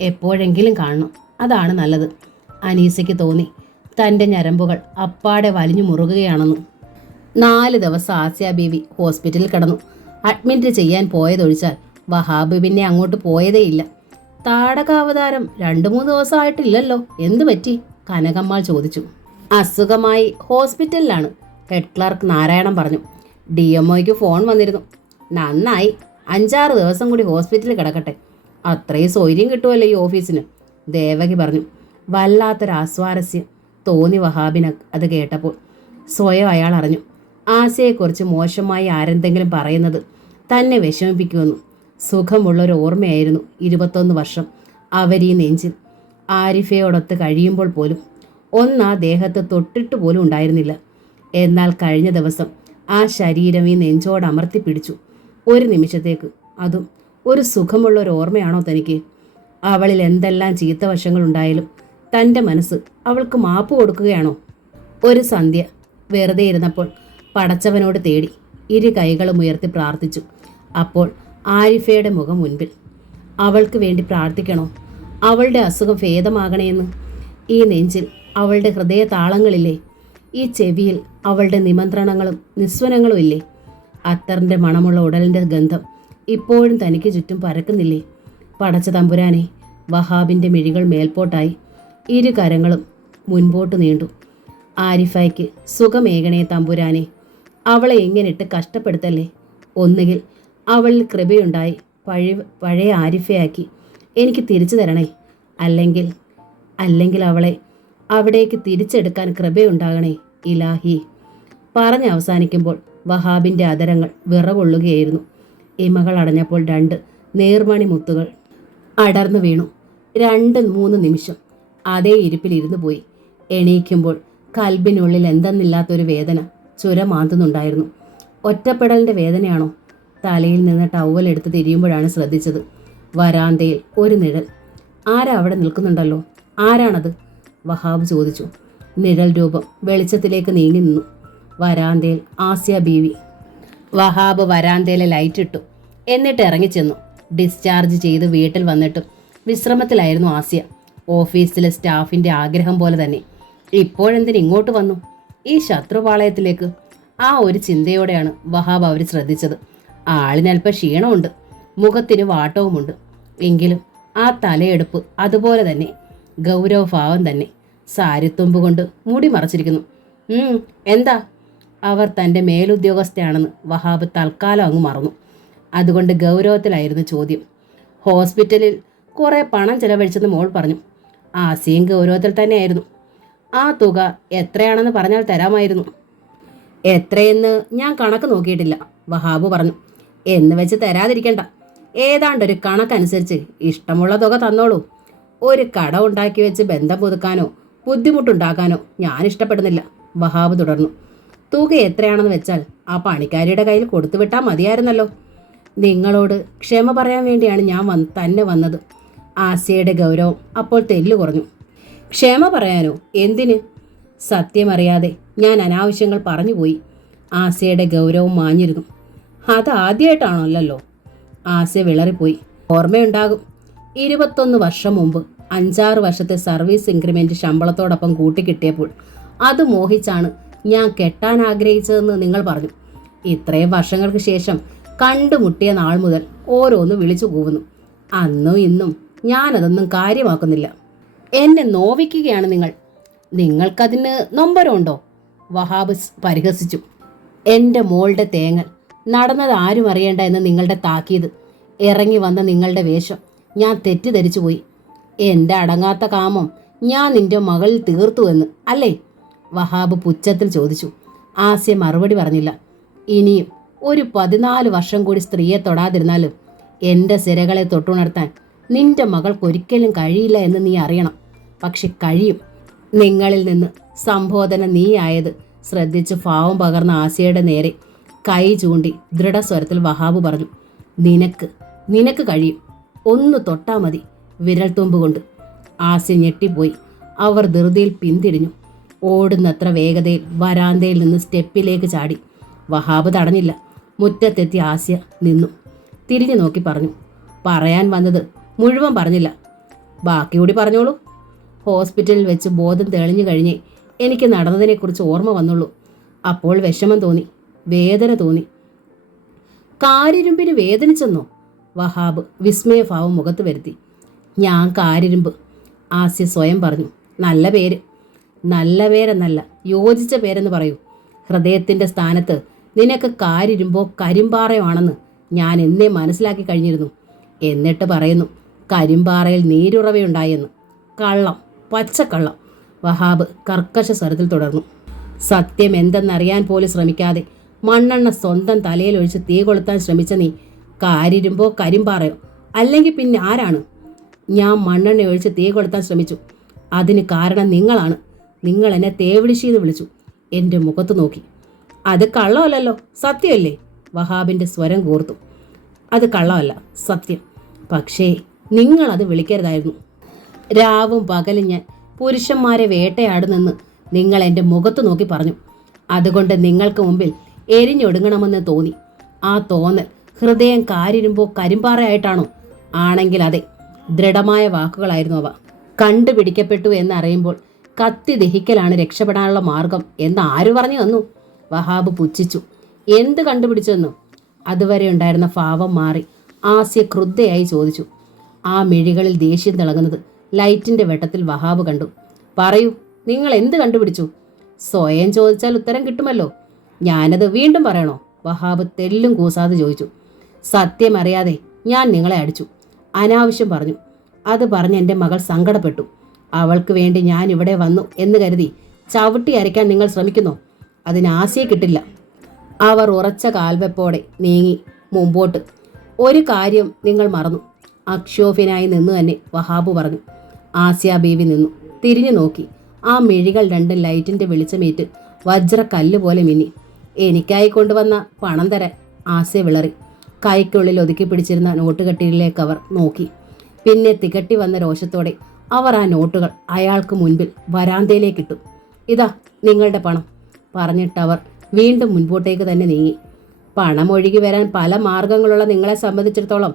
എപ്പോഴെങ്കിലും കാണണം, അതാണ് നല്ലത്. അനീസയ്ക്ക് തോന്നി തൻ്റെ ഞരമ്പുകൾ അപ്പാടെ വലിഞ്ഞു മുറുകുകയാണെന്ന്. 4 ദിവസം ആസിയ ബീവി ഹോസ്പിറ്റലിൽ കിടന്നു. അഡ്മിറ്റ് ചെയ്യാൻ പോയതൊഴിച്ചാൽ വഹാബ് പിന്നെ അങ്ങോട്ട് പോയതേയില്ല. താടകാവതാരം 2-3 ദിവസമായിട്ടില്ലല്ലോ, എന്തു പറ്റി? കനകമ്മാൾ ചോദിച്ചു. അസുഖമായി ഹോസ്പിറ്റലിലാണ്, ഹെഡ് ക്ലർക്ക് നാരായണൻ പറഞ്ഞു. DMOയ്ക്ക് ഫോൺ വന്നിരുന്നു. നന്നായി, 5-6 ദിവസം കൂടി ഹോസ്പിറ്റലിൽ കിടക്കട്ടെ, അത്രയും സൗകര്യം കിട്ടുമല്ലോ ഈ ഓഫീസിന്, ദേവകി പറഞ്ഞു. വല്ലാത്തൊരാസ്വാരസ്യം തോന്നി വഹാബിന് അത് കേട്ടപ്പോൾ. സ്വയം അയാൾ അറിഞ്ഞു, ആശയെക്കുറിച്ച് മോശമായി ആരെന്തെങ്കിലും പറയുന്നത് തന്നെ വിഷമിപ്പിക്കുമെന്നു. സുഖമുള്ളൊരു ഓർമ്മയായിരുന്നു 21 വർഷം അവരീ നെഞ്ചിൽ. ആരിഫയോടൊത്ത് കഴിയുമ്പോൾ പോലും ഒന്നാ ദേഹത്ത് തൊട്ടിട്ട് പോലും ഉണ്ടായിരുന്നില്ല. എന്നാൽ കഴിഞ്ഞ ദിവസം ആ ശരീരം ഈ നെഞ്ചോട് അമർത്തി പിടിച്ചു. ഒരു നിമിഷത്തേക്ക്. അതും ഒരു സുഖമുള്ളൊരു ഓർമ്മയാണോ തനിക്ക്? അവളിൽ എന്തെല്ലാം ചീത്ത വശങ്ങളുണ്ടായാലും തൻ്റെ മനസ്സ് അവൾക്ക് മാപ്പ് കൊടുക്കുകയാണോ? ഒരു സന്ധ്യ വെറുതെ ഇരുന്നപ്പോൾ പടച്ചവനോട് തേടി 2 കൈകളും ഉയർത്തി പ്രാർത്ഥിച്ചു. അപ്പോൾ ആരിഫയുടെ മുഖം മുൻപിൽ. അവൾക്ക് വേണ്ടി പ്രാർത്ഥിക്കണോ? അവളുടെ അസുഖം ഭേദമാകണേന്ന്. ഈ നെഞ്ചിൽ അവളുടെ ഹൃദയ താളങ്ങളില്ലേ? ഈ ചെവിയിൽ അവളുടെ നിമന്ത്രണങ്ങളും നിസ്വനങ്ങളും ഇല്ലേ? അത്തറിൻ്റെ മണമുള്ള ഉടലിൻ്റെ ഗന്ധം ഇപ്പോഴും തനിക്ക് ചുറ്റും പരക്കുന്നില്ലേ? പടച്ച തമ്പുരാനെ, വഹാബിൻ്റെ മിഴികൾ മേൽപോട്ടായി. 2 കരങ്ങളും മുൻപോട്ട് നീണ്ടു. ആരിഫയ്ക്ക് സുഖമേകണേ തമ്പുരാനെ, അവളെ ഇങ്ങനിട്ട് കഷ്ടപ്പെടുത്തല്ലേ. ഒന്നുകിൽ അവളിൽ കൃപയുണ്ടായി പഴയ ആരിഫയാക്കി എനിക്ക് തിരിച്ചു തരണേ, അല്ലെങ്കിൽ അവളെ അവിടേക്ക് തിരിച്ചെടുക്കാൻ കൃപയുണ്ടാകണേ ഇലാഹി. പറഞ്ഞ് അവസാനിക്കുമ്പോൾ വഹാബിൻ്റെ അതരങ്ങൾ വിറകൊള്ളുകയായിരുന്നു. ഇമകൾ അടഞ്ഞപ്പോൾ 2 നേർമണി മുത്തുകൾ അടർന്നു വീണു. 2-3 നിമിഷം അതേ ഇരിപ്പിലിരുന്നു പോയി. എണീക്കുമ്പോൾ കൽബിനുള്ളിൽ എന്തെന്നില്ലാത്തൊരു വേദന ചുരമാന്തുന്നുണ്ടായിരുന്നു. ഒറ്റപ്പെടലിൻ്റെ വേദനയാണോ? തലയിൽ നിന്ന് ടവലെടുത്ത് തിരിയുമ്പോഴാണ് ശ്രദ്ധിച്ചത്. വരാന്തയിൽ ഒരു നിഴൽ. ആരാ അവിടെ നിൽക്കുന്നുണ്ടല്ലോ? ആരാണത്? വഹാബ് ചോദിച്ചു. നിഴൽ രൂപം വെളിച്ചത്തിലേക്ക് നീങ്ങി നിന്നു. വരാന്തയിൽ ആസിയ ബീവി. വഹാബ് വരാന്തയിലെ ലൈറ്റ് ഇട്ടു. എന്നിട്ട് ഇറങ്ങിച്ചെന്നു. ഡിസ്ചാർജ് ചെയ്ത് വീട്ടിൽ വന്നിട്ടും വിശ്രമത്തിലായിരുന്നു ആസിയ. ഓഫീസിലെ സ്റ്റാഫിൻ്റെ ആഗ്രഹം പോലെ തന്നെ. ഇപ്പോഴെന്തിന് ഇങ്ങോട്ട് വന്നു? ഈ ശത്രുപാളയത്തിലേക്ക്? ആ ഒരു ചിന്തയോടെയാണ് വഹാബ് അവർ ശ്രദ്ധിച്ചത്. ആളിനൽപ്പം ക്ഷീണമുണ്ട്, മുഖത്തിന് വാട്ടവുമുണ്ട്. എങ്കിലും ആ തലയെടുപ്പ് അതുപോലെ തന്നെ, ഗൗരവഭാവം തന്നെ. സാരിത്തുമ്പ് കൊണ്ട് മൂടി മറച്ചിരിക്കുന്നു. എന്താ? അവർ തൻ്റെ മേലുദ്യോഗസ്ഥയാണെന്ന് വഹാബ് തൽക്കാലം അങ്ങ് മറന്നു. അതുകൊണ്ട് ഗൗരവത്തിലായിരുന്നു ചോദ്യം. ഹോസ്പിറ്റലിൽ കുറേ പണം ചെലവഴിച്ചെന്ന് മോൾ പറഞ്ഞു. ആസിയും ഗൗരവത്തിൽ തന്നെയായിരുന്നു. ആ തുക എത്രയാണെന്ന് പറഞ്ഞാൽ തരാമായിരുന്നു. എത്രയെന്ന് ഞാൻ കണക്ക് നോക്കിയിട്ടില്ല, വഹാബ് പറഞ്ഞു. എന്ന് വെച്ച് തരാതിരിക്കണ്ട. ഏതാണ്ടൊരു കണക്കനുസരിച്ച് ഇഷ്ടമുള്ള തുക തന്നോളൂ. ഒരു കട ഉണ്ടാക്കി വെച്ച് ബന്ധം പുതുക്കാനോ ബുദ്ധിമുട്ടുണ്ടാക്കാനോ ഞാൻ ഇഷ്ടപ്പെടുന്നില്ല, വഹാബ് തുടർന്നു. തുക എത്രയാണെന്ന് വെച്ചാൽ ആ പണിക്കാരിയുടെ കയ്യിൽ കൊടുത്തുവിട്ടാൽ മതിയായിരുന്നല്ലോ. നിങ്ങളോട് ക്ഷമ പറയാൻ വേണ്ടിയാണ് ഞാൻ തന്നെ വന്നത്. ആസിയയുടെ ഗൗരവം അപ്പോൾ തെല്ലു കുറഞ്ഞു. ക്ഷമ പറയാനോ? എന്തിന്? സത്യമറിയാതെ ഞാൻ അനാവശ്യങ്ങൾ പറഞ്ഞുപോയി. ആസിയയുടെ ഗൗരവം മാഞ്ഞിരുന്നു. അതാദ്യമായിട്ടാണല്ലോ. ആസിയ വിളറിപ്പോയി. ഓർമ്മയുണ്ടാകും. 21 വർഷം മുമ്പ് 5-6 വർഷത്തെ സർവീസ് ഇൻക്രിമെൻ്റ് ശമ്പളത്തോടൊപ്പം കൂട്ടിക്കിട്ടിയപ്പോൾ അത് മോഹിച്ചാണ് ഞാൻ കെട്ടാൻ ആഗ്രഹിച്ചതെന്ന് നിങ്ങൾ പറഞ്ഞു. ഇത്രയും വർഷങ്ങൾക്ക് ശേഷം കണ്ടുമുട്ടിയ നാൾ മുതൽ ഓരോന്ന് വിളിച്ചു കൂവുന്നു. അന്നും ഇന്നും ഞാനതൊന്നും കാര്യമാക്കുന്നില്ല. എന്നെ നോവിക്കുകയാണ് നിങ്ങൾ. നിങ്ങൾക്കതിന് നൊമ്പരമുണ്ടോ? വഹാബ് പരിഹസിച്ചു. എൻ്റെ മോളുടെ തേങ്ങൽ, നടന്നത് ആരും അറിയണ്ട എന്ന് നിങ്ങളുടെ താക്കീത്, ഇറങ്ങി വന്ന നിങ്ങളുടെ വേഷം ഞാൻ തെറ്റിദ്ധരിച്ചു പോയി. എൻ്റെ അടങ്ങാത്ത കാമം ഞാൻ നിൻ്റെ മകളിൽ തീർത്തുവെന്ന് അല്ലേ? വഹാബ് പുച്ഛത്തിൽ ചോദിച്ചു. ആസിയ മറുപടി പറഞ്ഞില്ല. ഇനിയും ഒരു 14 വർഷം കൂടി സ്ത്രീയെ തൊടാതിരുന്നാലും എൻ്റെ സിരകളെ തൊട്ടുണർത്താൻ നിന്റെ മകൾക്കൊരിക്കലും കഴിയില്ല എന്ന് നീ അറിയണം. പക്ഷെ കഴിയും. നിങ്ങളിൽ നിന്ന് സംബോധന നീ ആയത് ശ്രദ്ധിച്ച് ഭാവം പകർന്ന ആസിയയുടെ നേരെ കൈ ചൂണ്ടി ദൃഢസ്വരത്തിൽ വഹാബ് പറഞ്ഞു. നിനക്ക് കഴിയും. ഒന്ന് തൊട്ടാ മതി, വിരൽത്തുമ്പ് കൊണ്ട്. ആസിയ ഞെട്ടിപ്പോയി. അവർ ധൃതിയിൽ പിന്തിരിഞ്ഞു. ഓടുന്നത്ര വേഗതയിൽ വരാന്തയിൽ നിന്ന് സ്റ്റെപ്പിലേക്ക് ചാടി. വഹാബ് തടഞ്ഞില്ല. മുറ്റത്തെത്തി ആസ്യ നിന്നു. തിരിഞ്ഞു നോക്കി പറഞ്ഞു, പറയാൻ വന്നത് മുഴുവൻ പറഞ്ഞില്ല, ബാക്കി കൂടി പറഞ്ഞോളൂ. ഹോസ്പിറ്റലിൽ വെച്ച് ബോധം തെളിഞ്ഞു കഴിഞ്ഞേ എനിക്ക് നടന്നതിനെക്കുറിച്ച് ഓർമ്മ വന്നുള്ളൂ. അപ്പോൾ വിഷമം തോന്നി, വേദന തോന്നി. കാരിരുമ്പിന് വേദനിച്ചെന്നോ? വഹാബ് വിസ്മയഭാവം മുഖത്ത് വരുത്തി. ഞാൻ കാരിരുമ്പ്, ആസ്യ സ്വയം പറഞ്ഞു. നല്ല പേര്. നല്ല പേരെന്നല്ല, യോജിച്ച പേരെന്ന് പറയൂ. ഹൃദയത്തിൻ്റെ സ്ഥാനത്ത് നിനക്ക് കാരിരുമ്പോ കരിമ്പാറയോ ആണെന്ന് ഞാൻ എന്നേ മനസ്സിലാക്കി കഴിഞ്ഞിരുന്നു. എന്നിട്ട് പറയുന്നു കരിമ്പാറയിൽ നീരുറവയുണ്ടായെന്ന്. കള്ളം, പച്ചക്കള്ളം. വഹാബ് കർക്കശ സ്വരത്തിൽ തുടർന്നു. സത്യം എന്തെന്നറിയാൻ പോലും ശ്രമിക്കാതെ മണ്ണെണ്ണ സ്വന്തം തലയിലൊഴിച്ച് തീ കൊളുത്താൻ ശ്രമിച്ച നീ കാരിരുമ്പോ കരിമ്പാറയോ? അല്ലെങ്കിൽ പിന്നെ ആരാണ്? ഞാൻ മണ്ണെണ്ണ ഒഴിച്ച് തീ കൊളുത്താൻ ശ്രമിച്ചു. അതിന് കാരണം നിങ്ങളാണ്. നിങ്ങൾ എന്നെ തേവിളിശീന്ന് വിളിച്ചു. എൻ്റെ മുഖത്ത് നോക്കി. അത് കള്ളമല്ലല്ലോ, സത്യമല്ലേ? വഹാബിൻ്റെ സ്വരം കൂർത്തു. അത് കള്ളമല്ല, സത്യം. പക്ഷേ നിങ്ങളത് വിളിക്കരുതായിരുന്നു. രാവും പകലും ഞാൻ പുരുഷന്മാരെ വേട്ടയാടുന്നെന്ന് നിങ്ങൾ എൻ്റെ മുഖത്ത് നോക്കി പറഞ്ഞു. അതുകൊണ്ട് നിങ്ങൾക്ക് മുമ്പിൽ എരിഞ്ഞൊടുങ്ങണമെന്ന് തോന്നി. ആ തോന്നൽ ഹൃദയം കാരിരുമ്പോ കരിമ്പാറയായിട്ടാണോ? ആണെങ്കിൽ അതെ, ദൃഢമായ വാക്കുകളായിരുന്നു അവ. കണ്ടുപിടിക്കപ്പെട്ടു എന്നറിയുമ്പോൾ കത്തി ദഹിക്കലാണ് രക്ഷപ്പെടാനുള്ള മാർഗം എന്ന് ആര് പറഞ്ഞു തന്നു? വഹാബ് പുച്ഛിച്ചു. എന്ത് കണ്ടുപിടിച്ചെന്നു? അതുവരെ ഉണ്ടായിരുന്ന ഭാവം മാറി ആസ്യ ക്രുദ്ധയായി ചോദിച്ചു. ആ മിഴികളിൽ ദേഷ്യം തിളങ്ങുന്നത് ലൈറ്റിൻ്റെ വെട്ടത്തിൽ വഹാബ് കണ്ടു. പറയൂ, നിങ്ങൾ എന്ത് കണ്ടുപിടിച്ചു? സ്വയം ചോദിച്ചാൽ ഉത്തരം കിട്ടുമല്ലോ. ഞാനത് വീണ്ടും പറയണോ? വഹാബ് തെല്ലും കൂസാതെ ചോദിച്ചു. സത്യമറിയാതെ ഞാൻ നിങ്ങളെ അടിച്ചു, അനാവശ്യം പറഞ്ഞു. അത് പറഞ്ഞ് എൻ്റെ മകൾ സങ്കടപ്പെട്ടു. അവൾക്ക് വേണ്ടി ഞാൻ ഇവിടെ വന്നു എന്ന് കരുതി ചവിട്ടി അരയ്ക്കാൻ നിങ്ങൾ ശ്രമിക്കുന്നോ? അതിന് ആസ്യയെ കിട്ടില്ല. അവർ ഉറച്ച കാൽവെപ്പോടെ നീങ്ങി മുമ്പോട്ട്. ഒരു കാര്യം നിങ്ങൾ മറന്നു. അക്ഷോഭ്യനായി നിന്ന് തന്നെ വഹാബ് പറഞ്ഞു. ആസ്യ ബീവി നിന്നു, തിരിഞ്ഞു നോക്കി. ആ മിഴികൾ രണ്ടും ലൈറ്റിൻ്റെ വെളിച്ചമേറ്റ് വജ്രക്കല്ല് പോലെ മിന്നി. എനിക്കായി കൊണ്ടുവന്ന പണം തരാൻ ആസ്യ വിളറി. കൈക്കുള്ളിൽ ഒതുക്കി പിടിച്ചിരുന്ന നോട്ടുകെട്ടിലേക്ക് അവർ നോക്കി. പിന്നെ തികട്ടി വന്ന രോഷത്തോടെ അവർ ആ നോട്ടുകൾ അയാൾക്ക് മുൻപിൽ വരാന്തയിലേക്കിട്ടു. ഇതാ നിങ്ങളുടെ പണം, പറഞ്ഞിട്ടവർ വീണ്ടും മുൻപോട്ടേക്ക് തന്നെ നീങ്ങി. പണം ഒഴുകി വരാൻ പല മാർഗങ്ങളുള്ള നിങ്ങളെ സംബന്ധിച്ചിടത്തോളം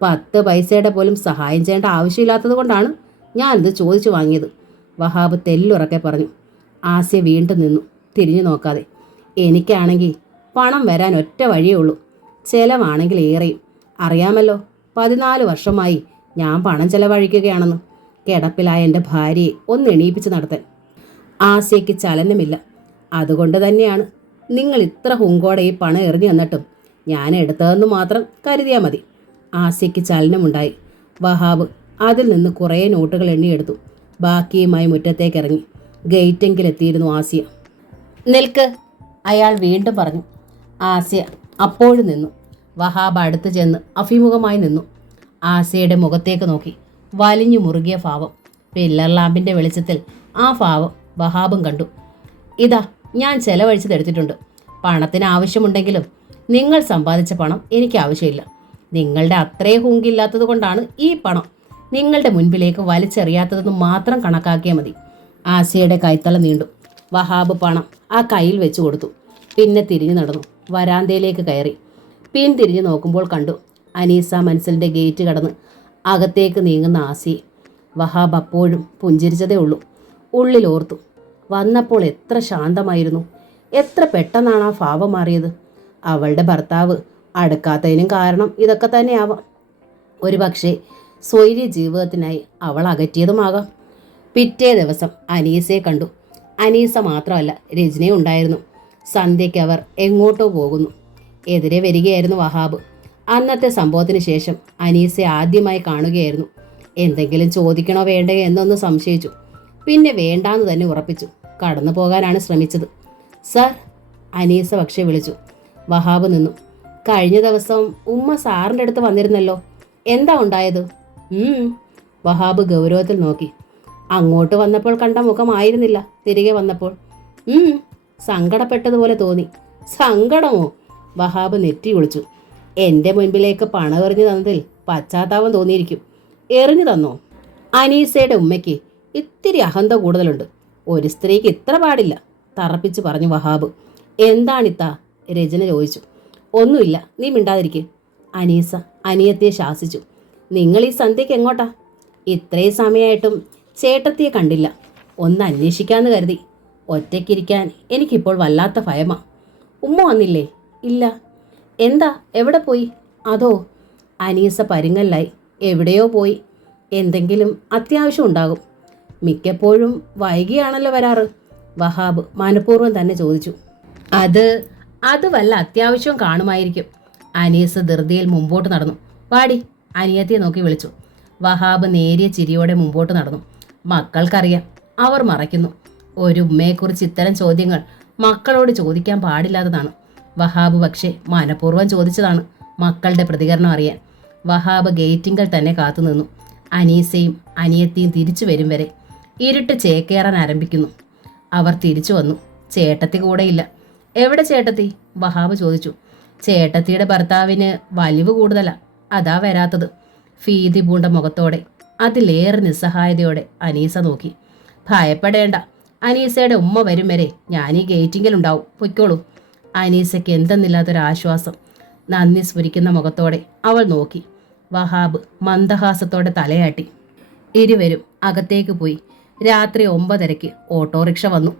10 പൈസയുടെ പോലും സഹായം ചെയ്യേണ്ട ആവശ്യമില്ലാത്തത് കൊണ്ടാണ് ഞാനിത് ചോദിച്ചു വാങ്ങിയത്, വഹാബ് തെല്ലുറക്കെ പറഞ്ഞു. ആസ്യ വീണ്ടും നിന്നു, തിരിഞ്ഞു നോക്കാതെ. എനിക്കാണെങ്കിൽ പണം വരാൻ ഒറ്റ വഴിയേ ഉള്ളൂ. ചെലവാണെങ്കിൽ ഏറെയും. അറിയാമല്ലോ, 14 വർഷമായി ഞാൻ പണം ചെലവഴിക്കുകയാണെന്ന്. കിടപ്പിലായ എൻ്റെ ഭാര്യയെ ഒന്ന് എണീപ്പിച്ച് നടത്താൻ. ആസ്യയ്ക്ക് ചലനമില്ല. അതുകൊണ്ട് തന്നെയാണ് നിങ്ങൾ ഇത്ര ഹുങ്കോടെ ഈ പണം എറിഞ്ഞു തന്നിട്ടും ഞാൻ എടുത്തതെന്ന് മാത്രം കരുതിയാൽ മതി. ആസ്യയ്ക്ക് ചലനമുണ്ടായി. വഹാബ് അതിൽ നിന്ന് കുറേ നോട്ടുകൾ എണ്ണിയെടുത്തു. ബാക്കിയുമായി മുറ്റത്തേക്ക് ഇറങ്ങി. ഗേറ്റെങ്കിലെത്തിയിരുന്നു ആസ്യ. നിൽക്ക്, അയാൾ വീണ്ടും പറഞ്ഞു. ആസ്യ അപ്പോഴും നിന്നു. വഹാബ് അടുത്ത് ചെന്ന് അഭിമുഖമായി നിന്നു. ആസ്യയുടെ മുഖത്തേക്ക് നോക്കി. വലിഞ്ഞു മുറുകിയ ഭാവം. പില്ലർ ലാമ്പിൻ്റെ വെളിച്ചത്തിൽ ആ ഭാവം വഹാബും കണ്ടു. ഇതാ ഞാൻ ചെലവഴിച്ചതെടുത്തിട്ടുണ്ട്. പണത്തിന് ആവശ്യമുണ്ടെങ്കിലും നിങ്ങൾ സമ്പാദിച്ച പണം എനിക്ക് ആവശ്യമില്ല. നിങ്ങളുടെ അത്രേ ഹുങ്കില്ലാത്തത് കൊണ്ടാണ് ഈ പണം നിങ്ങളുടെ മുൻപിലേക്ക് വലിച്ചെറിയാത്തതെന്ന് മാത്രം കണക്കാക്കിയാൽ മതി. ആസ്യയുടെ കൈത്തല നീണ്ടു. വഹാബ് പണം ആ കയ്യിൽ വെച്ച് കൊടുത്തു. പിന്നെ തിരിഞ്ഞു നടന്നു. വരാന്തയിലേക്ക് കയറി. തിരിഞ്ഞു നോക്കുമ്പോൾ കണ്ടു അനീസ മൻസിലിൻ്റെ ഗേറ്റ് കടന്ന് അകത്തേക്ക് നീങ്ങുന്ന ആസ്യയെ. വഹാബ് അപ്പോഴും പുഞ്ചിരിച്ചതേ ഉള്ളൂ. ഉള്ളിലോർത്തു, വന്നപ്പോൾ എത്ര ശാന്തമായിരുന്നു. എത്ര പെട്ടെന്നാണ് ആ ഭാവം മാറിയത്. അവളുടെ ഭർത്താവ് അടുക്കാത്തതിനും കാരണം ഇതൊക്കെ തന്നെയാവാം. ഒരു പക്ഷേ സ്വൈര്യ ജീവിതത്തിനായി അവൾ അകറ്റിയതുമാകാം. പിറ്റേ ദിവസം അനീസയെ കണ്ടു. അനീസ മാത്രമല്ല, രജനിയും ഉണ്ടായിരുന്നു. സന്ധ്യയ്ക്ക് അവർ എങ്ങോട്ടോ പോകുന്നു. എതിരെ വരികയായിരുന്നു വഹാബ്. അന്നത്തെ സംഭവത്തിന് ശേഷം അനീസയെ ആദ്യമായി കാണുകയായിരുന്നു. എന്തെങ്കിലും ചോദിക്കണോ വേണ്ടേ എന്നൊന്ന് സംശയിച്ചു. പിന്നെ വേണ്ടാന്ന് തന്നെ ഉറപ്പിച്ചു. കടന്നു പോകാനാണ് ശ്രമിച്ചത്. സർ, അനീസ പക്ഷേ വിളിച്ചു. വഹാബ് നിന്നു. കഴിഞ്ഞ ദിവസം ഉമ്മ സാറിൻ്റെ അടുത്ത് വന്നിരുന്നല്ലോ, എന്താ ഉണ്ടായത്? വഹാബ് ഗൗരവത്തിൽ നോക്കി. അങ്ങോട്ട് വന്നപ്പോൾ കണ്ട മുഖമായിരുന്നില്ല തിരികെ വന്നപ്പോൾ. സങ്കടപ്പെട്ടതുപോലെ തോന്നി. സങ്കടമോ? വഹാബ് നെറ്റി വിളിച്ചു. എൻ്റെ മുൻപിലേക്ക് പണം എറിഞ്ഞു തന്നതിൽ പശ്ചാത്താപം തോന്നിയിരിക്കും. എറിഞ്ഞു തന്നോ? അനീസയുടെ ഉമ്മയ്ക്ക് ഇത്തിരി അഹന്ത കൂടുതലുണ്ട്. ഒരു സ്ത്രീക്ക് ഇത്ര പാടില്ല, തറപ്പിച്ച് പറഞ്ഞു വഹാബ്. എന്താണിത്താ? രചന ചോദിച്ചു. ഒന്നുമില്ല, നീ മിണ്ടാതിരിക്കുക. അനീസ അനിയത്തിയെ ശാസിച്ചു. നിങ്ങൾ ഈ സന്ധ്യയ്ക്ക് എങ്ങോട്ടാ? ഇത്രയും സമയമായിട്ടും ചേട്ടത്തിയെ കണ്ടില്ല. ഒന്ന് അന്വേഷിക്കാമെന്ന് കരുതി. ഒറ്റയ്ക്കിരിക്കാൻ എനിക്കിപ്പോൾ വല്ലാത്ത ഭയമാ. ഉമ്മ വന്നില്ലേ? ഇല്ല. എന്താ, എവിടെ പോയി? അതോ? അനീസ പരുങ്ങല്ലായി. എവിടെയോ പോയി. എന്തെങ്കിലും അത്യാവശ്യം ഉണ്ടാകും. മിക്കപ്പോഴും വൈകിയാണല്ലോ വരാറ്. വഹാബ് മനഃപൂർവ്വം തന്നെ ചോദിച്ചു. അത് വല്ല അത്യാവശ്യവും കാണുമായിരിക്കും. അനീസ് ധൃതിയിൽ മുമ്പോട്ട് നടന്നു. വാടി, അനിയത്തിയെ നോക്കി വിളിച്ചു. വഹാബ് നേരിയ ചിരിയോടെ മുമ്പോട്ട് നടന്നു. മക്കൾക്കറിയാം, അവർ മറയ്ക്കുന്നു. ഒരു ഉമ്മയെക്കുറിച്ച് ഇത്തരം ചോദ്യങ്ങൾ മക്കളോട് ചോദിക്കാൻ പാടില്ലാത്തതാണ്. വഹാബ് പക്ഷേ മനഃപൂർവ്വം ചോദിച്ചതാണ്, മക്കളുടെ പ്രതികരണം അറിയാൻ. വഹാബ് ഗേറ്റിങ്കൽ തന്നെ കാത്തുനിന്നു. അനീസയും അനിയത്തിയും തിരിച്ചു വരും വരെ. ഇരുട്ട് ചേക്കേറാൻ ആരംഭിക്കുന്നു. അവർ തിരിച്ചു വന്നു. ചേട്ടത്തി കൂടെയില്ല. എവിടെ ചേട്ടത്തി? വഹാബ് ചോദിച്ചു. ചേട്ടത്തിയുടെ ഭർത്താവിന് വലിവ് കൂടുതലാ, അതാ വരാത്തത്. ഭീതി പൂണ്ട മുഖത്തോടെ, അതിലേറെ നിസ്സഹായതയോടെ അനീസ നോക്കി. ഭയപ്പെടേണ്ട, അനീസയുടെ ഉമ്മ വരും വരെ ഞാൻ ഈ ഗേറ്റിങ്കിലുണ്ടാവും, പൊയ്ക്കോളൂ. അനീസയ്ക്ക് എന്തെന്നില്ലാത്തൊരാശ്വാസം. നന്ദി സ്ഫുരിക്കുന്ന മുഖത്തോടെ അവൾ നോക്കി. വഹാബ് മന്ദഹാസത്തോടെ തലയാട്ടി. ഇരുവരും അകത്തേക്ക് പോയി. രാത്രി 9:30 ഓട്ടോറിക്ഷ വന്നു.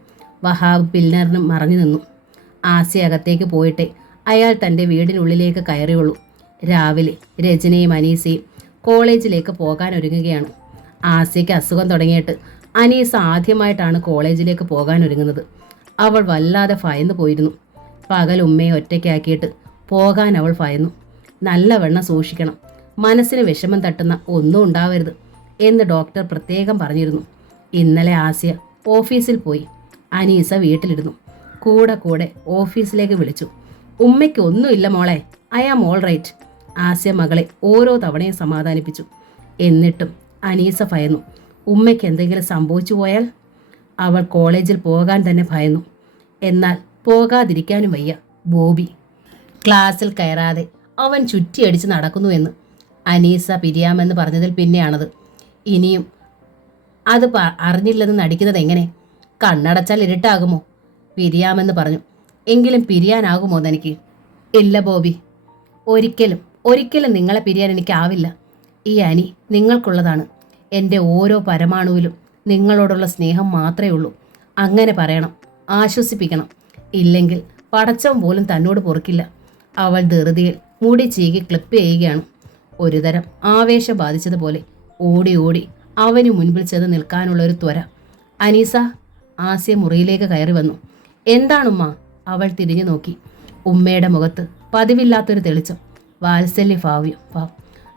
വഹാബ് പില്ലറിന് മറഞ്ഞു നിന്നു. ആസിയ അകത്തേക്ക് പോയിട്ടേ അയാൾ തൻ്റെ വീടിനുള്ളിലേക്ക് കയറിയുള്ളൂ. രാവിലെ രചനയും അനീസയും കോളേജിലേക്ക് പോകാൻ ഒരുങ്ങുകയാണ്. ആസിയയ്ക്ക് അസുഖം തുടങ്ങിയിട്ട് അനീസ ആദ്യമായിട്ടാണ് കോളേജിലേക്ക് പോകാൻ ഒരുങ്ങുന്നത്. അവൾ വല്ലാതെ ഭയന്നു പോയിരുന്നു. പകൽ ഉമ്മയെ ഒറ്റയ്ക്കാക്കിയിട്ട് പോകാൻ അവൾ ഭയന്നു. നല്ലവണ്ണം സൂക്ഷിക്കണം, മനസ്സിന് വിഷമം തട്ടുന്ന ഒന്നും ഉണ്ടാവരുത് എന്ന് ഡോക്ടർ പ്രത്യേകം പറഞ്ഞിരുന്നു. ഇന്നലെ ആസിയ ഓഫീസിൽ പോയി. അനീസ വീട്ടിലിരുന്നു. കൂടെ ഓഫീസിലേക്ക് വിളിച്ചു. ഉമ്മയ്ക്ക് ഒന്നുമില്ല മോളെ, I am all right. Asiya മകളെ ഓരോ തവണയും സമാധാനിപ്പിച്ചു. എന്നിട്ടും അനീസ ഭയന്നു. ഉമ്മയ്ക്ക് എന്തെങ്കിലും സംഭവിച്ചു പോയാൽ? അവൾ കോളേജിൽ പോകാൻ തന്നെ ഭയന്നു. എന്നാൽ പോകാതിരിക്കാനും വയ്യ. ബോബി ക്ലാസ്സിൽ കയറാതെ അവൻ ചുറ്റിയടിച്ച് നടക്കുന്നുവെന്ന് അനീസ പിരിയാമെന്ന് പറഞ്ഞതിൽ പിന്നെയാണത്. ഇനിയും അത് അറിഞ്ഞില്ലെന്ന് നടിക്കുന്നത് എങ്ങനെ? കണ്ണടച്ചാൽ ഇരുട്ടാകുമോ? പിരിയാമെന്ന് പറഞ്ഞു. എങ്കിലും പിരിയാനാകുമോ തനിക്ക്? ഇല്ല ബോബി, ഒരിക്കലും നിങ്ങളെ പിരിയാൻ എനിക്കാവില്ല. ഈ അനി നിങ്ങൾക്കുള്ളതാണ്. എൻ്റെ ഓരോ പരമാണുവിലും നിങ്ങളോടുള്ള സ്നേഹം മാത്രമേ ഉള്ളൂ. അങ്ങനെ പറയണം, ആശ്വസിപ്പിക്കണം. ഇല്ലെങ്കിൽ പടച്ചവൻ പോലും തന്നോട് പൊറുക്കില്ല. അവൾ ധൃതിയിൽ മുടി ചീകി ക്ലിപ്പ് ചെയ്യുകയാണ്. ഒരുതരം ആവേശം ബാധിച്ചതുപോലെ ഓടി അവന് മുൻപിൽ ചെന്ന് നിൽക്കാനുള്ള ഒരു ത്വര. അനീസ, ആസിയ മുറിയിലേക്ക് കയറി വന്നു. എന്താണുമ്മ? അവൾ തിരിഞ്ഞു നോക്കി. ഉമ്മയുടെ മുഖത്ത് പതിവില്ലാത്തൊരു തെളിച്ചം, വാത്സല്യ ഭാവ്യം.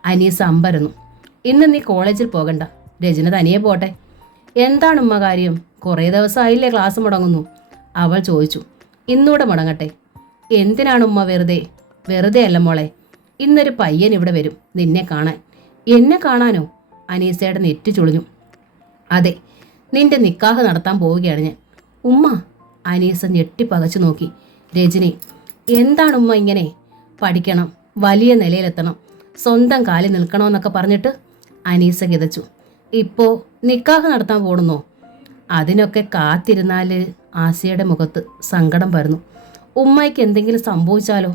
അനീസ അമ്പരന്നു. ഇന്ന് നീ കോളേജിൽ പോകണ്ട, രചന തനിയെ പോട്ടെ. എന്താണുമ്മ കാര്യം? കുറേ ദിവസമായില്ലേ ക്ലാസ് മുടങ്ങുന്നു? അവൾ ചോദിച്ചു. ഇന്നൂടെ മുടങ്ങട്ടെ. എന്തിനാണ് ഉമ്മ വെറുതെ അല്ല മോളെ. ഇന്നൊരു പയ്യൻ ഇവിടെ വരും നിന്നെ കാണാൻ. എന്നെ കാണാനോ? അനീസയുടെ നെറ്റി ചുളിഞ്ഞു. അതെ, നിന്റെ നിക്കാഹ് നടത്താൻ പോവുകയാണ് ഞാൻ. ഉമ്മ! അനീസ ഞെട്ടിപ്പകച്ചു നോക്കി. രജനി, എന്താണ് ഉമ്മ ഇങ്ങനെ? പഠിക്കണം, വലിയ നിലയിലെത്തണം, സ്വന്തം കാലിൽ നിൽക്കണമെന്നൊക്കെ പറഞ്ഞിട്ട് അനീസ കിതച്ചു. ഇപ്പോൾ നിക്കാഹ് നടത്താൻ പോടുന്നോ? അതിനൊക്കെ കാത്തിരുന്നാൽ ആസിയയുടെ മുഖത്ത് സങ്കടം പരന്നു. ഉമ്മയ്ക്ക് എന്തെങ്കിലും സംഭവിച്ചാലോ?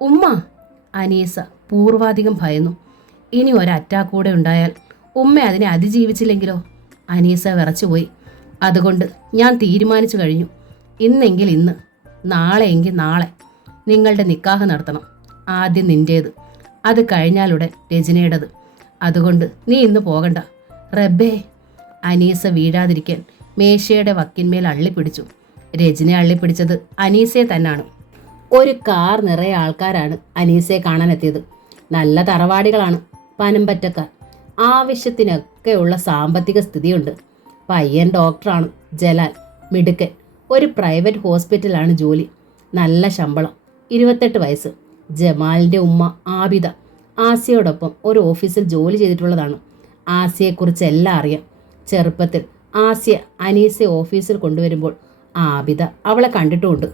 ഉമ്മ! അനീസ പൂർവാധികം ഭയന്നു. ഇനി ഒരറ്റാക്ക് കൂടെ ഉണ്ടായാൽ ഉമ്മ അതിനെ അതിജീവിച്ചില്ലെങ്കിലോ? അനീസ വിറച്ചുപോയി. അതുകൊണ്ട് ഞാൻ തീരുമാനിച്ചു കഴിഞ്ഞു. ഇന്നെങ്കിൽ ഇന്ന്, നാളെയെങ്കിൽ നാളെ നിങ്ങളുടെ നിക്കാഹ് നടത്തണം. ആദ്യം നിൻ്റേത്, അത് കഴിഞ്ഞാലുടൻ രചനയുടേത്. അതുകൊണ്ട് നീ ഇന്ന് പോകണ്ട. റബ്ബേ! അനീസ വീഴാതിരിക്കാൻ മേശയുടെ വക്കിന്മേൽ അള്ളിപ്പിടിച്ചു. രചന അള്ളിപ്പിടിച്ചത് അനീസയെ തന്നാണ്. ഒരു കാർ നിറയെ ആൾക്കാരാണ് അനീസയെ കാണാനെത്തിയത്. നല്ല തറവാടികളാണ്, പനമ്പറ്റക്കാർ. ആവശ്യത്തിനൊക്കെയുള്ള സാമ്പത്തിക സ്ഥിതിയുണ്ട്. പയ്യൻ ഡോക്ടറാണ്, ജലാൽ, മിടുക്കൻ. ഒരു പ്രൈവറ്റ് ഹോസ്പിറ്റലാണ് ജോലി. നല്ല ശമ്പളം. 28 വയസ്സ്. ജമാലിൻ്റെ ഉമ്മ ആബിദ ആസിയയോടൊപ്പം ഒരു ഓഫീസിൽ ജോലി ചെയ്തിട്ടുള്ളതാണ്. ആസിയെക്കുറിച്ച് എല്ലാം അറിയാം. ചെറുപ്പത്തിൽ ആസിയ അനീസയെ ഓഫീസിൽ കൊണ്ടുവരുമ്പോൾ ആബിദ അവളെ കണ്ടിട്ടുമുണ്ട്.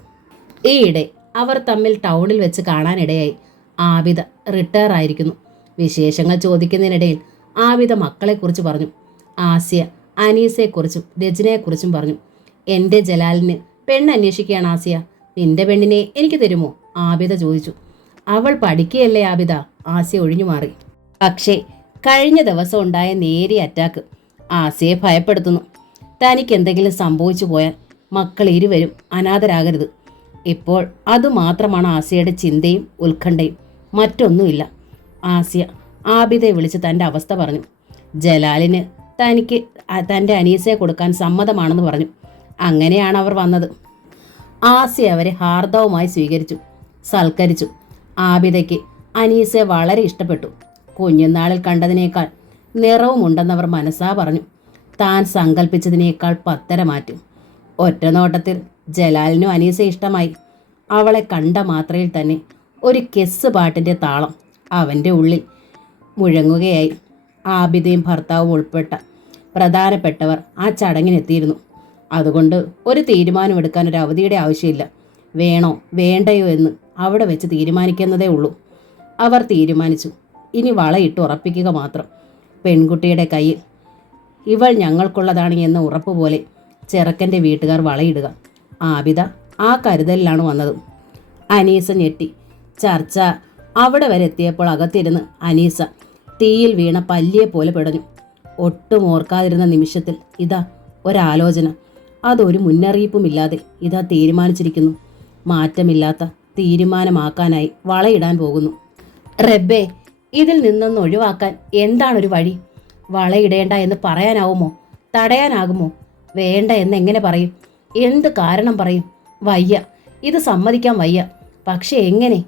ഈയിടെ അവർ തമ്മിൽ ടൗണിൽ വെച്ച് കാണാനിടയായി. ആബിദ റിട്ടയർ ആയിരിക്കുന്നു. വിശേഷങ്ങൾ ചോദിക്കുന്നതിനിടയിൽ ആബിദ മക്കളെക്കുറിച്ച് പറഞ്ഞു. ആസിയ അനീസയെക്കുറിച്ചും രചനയെക്കുറിച്ചും പറഞ്ഞു. എൻ്റെ ജലാലിന് പെണ്ണ് അന്വേഷിക്കുകയാണ് ആസിയ. നിന്റെ പെണ്ണിനെ എനിക്ക് തരുമോ? ആബിദ ചോദിച്ചു. അവൾ പഠിക്കുകയല്ലേ ആബിദ, ആസിയ ഒഴിഞ്ഞു മാറി. പക്ഷേ കഴിഞ്ഞ ദിവസം ഉണ്ടായ നേരിയ അറ്റാക്ക് ആസിയെ ഭയപ്പെടുത്തുന്നു. തനിക്ക് എന്തെങ്കിലും സംഭവിച്ചു പോയാൽ മക്കൾ ഇരുവരും അനാഥരാകരുത്. ഇപ്പോൾ അതുമാത്രമാണ് ആസിയയുടെ ചിന്തയും ഉത്കണ്ഠയും, മറ്റൊന്നുമില്ല. ആസിയ ആബിദയെ വിളിച്ച് തൻ്റെ അവസ്ഥ പറഞ്ഞു. ജലാലിന് തനിക്ക് തൻ്റെ അനീസയെ കൊടുക്കാൻ സമ്മതമാണെന്ന് പറഞ്ഞു. അങ്ങനെയാണ് അവർ വന്നത്. ആസിയ അവരെ ഹാർദവുമായി സ്വീകരിച്ചു, സൽക്കരിച്ചു. ആബിദയ്ക്ക് അനീസയെ വളരെ ഇഷ്ടപ്പെട്ടു. കുഞ്ഞുനാളിൽ കണ്ടതിനേക്കാൾ നിറവുമുണ്ടെന്നവർ മനസ്സാ പറഞ്ഞു. താൻ സങ്കല്പിച്ചതിനേക്കാൾ 10 മാറ്റും. ഒറ്റ നോട്ടത്തിൽ ജലാലിനും അനീസയെ ഇഷ്ടമായി. അവളെ കണ്ട മാത്രയിൽ തന്നെ ഒരു കെസ് പാട്ടിൻ്റെ താളം അവൻ്റെ ഉള്ളിൽ മുഴങ്ങുകയായി. ആബിദയും ഭർത്താവും ഉൾപ്പെട്ട പ്രധാനപ്പെട്ടവർ ആ ചടങ്ങിനെത്തിയിരുന്നു. അതുകൊണ്ട് ഒരു തീരുമാനമെടുക്കാൻ ഒരു അവധിയുടെ ആവശ്യമില്ല. വേണോ വേണ്ടയോ എന്ന് അവിടെ വെച്ച് തീരുമാനിക്കുന്നതേ ഉള്ളൂ. അവർ തീരുമാനിച്ചു. ഇനി വളയിട്ട് ഉറപ്പിക്കുക മാത്രം. പെൺകുട്ടിയുടെ കയ്യിൽ ഇവൾ ഞങ്ങൾക്കുള്ളതാണ് എന്ന ഉറപ്പ് പോലെ ചെറുക്കൻ്റെ വീട്ടുകാർ വളയിടുക. ആബിദ ആ കരുതലിലാണ് വന്നത്. അനീസ ഞെട്ടി. ചർച്ച അവിടെ വരെ എത്തിയപ്പോൾ അകത്തിരുന്ന് അനീസ തീയിൽ വീണ പല്ലിയെ പോലെ പിടഞ്ഞു. ഒട്ടും ഓർക്കാതിരുന്ന നിമിഷത്തിൽ ഇതാ ഒരാലോചന. അതൊരു മുന്നറിയിപ്പുമില്ലാതെ ഇതാ തീരുമാനിച്ചിരിക്കുന്നു. മാറ്റമില്ലാത്ത തീരുമാനമാക്കാനായി വളയിടാൻ പോകുന്നു. റബ്ബേ, ഇതിൽ നിന്നൊന്ന് ഒഴിവാക്കാൻ എന്താണൊരു വഴി? വളയിടേണ്ട എന്ന് പറയാനാവുമോ? തടയാനാകുമോ? വേണ്ട എന്ന് എങ്ങനെ പറയും? എന്ത് കാരണം പറയും? വയ്യ, ഇത് സമ്മതിക്കാൻ വയ്യ. പക്ഷെ എങ്ങനെ?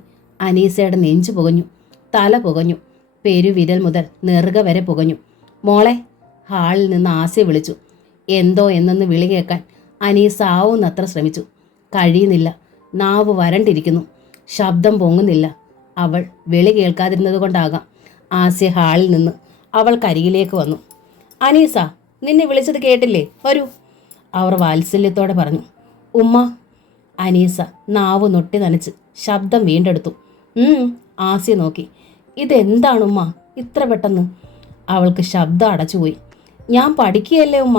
അനീസയുടെ നെഞ്ചു പുകഞ്ഞു, തല പുകഞ്ഞു, പെരുവിരൽ മുതൽ നെറുക വരെ പുകഞ്ഞു. മോളെ, ഹാളിൽ നിന്ന് ആസിയ വിളിച്ചു. എന്തോ എന്നൊന്ന് വിളി കേൾക്കാൻ അനീസ ആവുന്നത്ര ശ്രമിച്ചു. കഴിയുന്നില്ല. നാവ് വരണ്ടിരിക്കുന്നു. ശബ്ദം പൊങ്ങുന്നില്ല. അവൾ വിളി കേൾക്കാതിരുന്നത് കൊണ്ടാകാം. ആസിയ ഹാളിൽ നിന്ന് അവൾക്കരികിലേക്ക് വന്നു. അനീസ, നിന്നെ വിളിച്ചത് കേട്ടില്ലേ? വരൂ, അവർ വാത്സല്യത്തോടെ പറഞ്ഞു. ഉമ്മ. അനീസ നാവ് നൊട്ടി നനച്ച് ശബ്ദം വീണ്ടെടുത്തു. ആസിയ നോക്കി. ഇതെന്താണ് ഉമ്മ ഇത്ര പെട്ടെന്ന്? അവൾക്ക് ശബ്ദം അടച്ചുപോയി. ഞാൻ പഠിക്കുകയല്ലേ ഉമ്മ.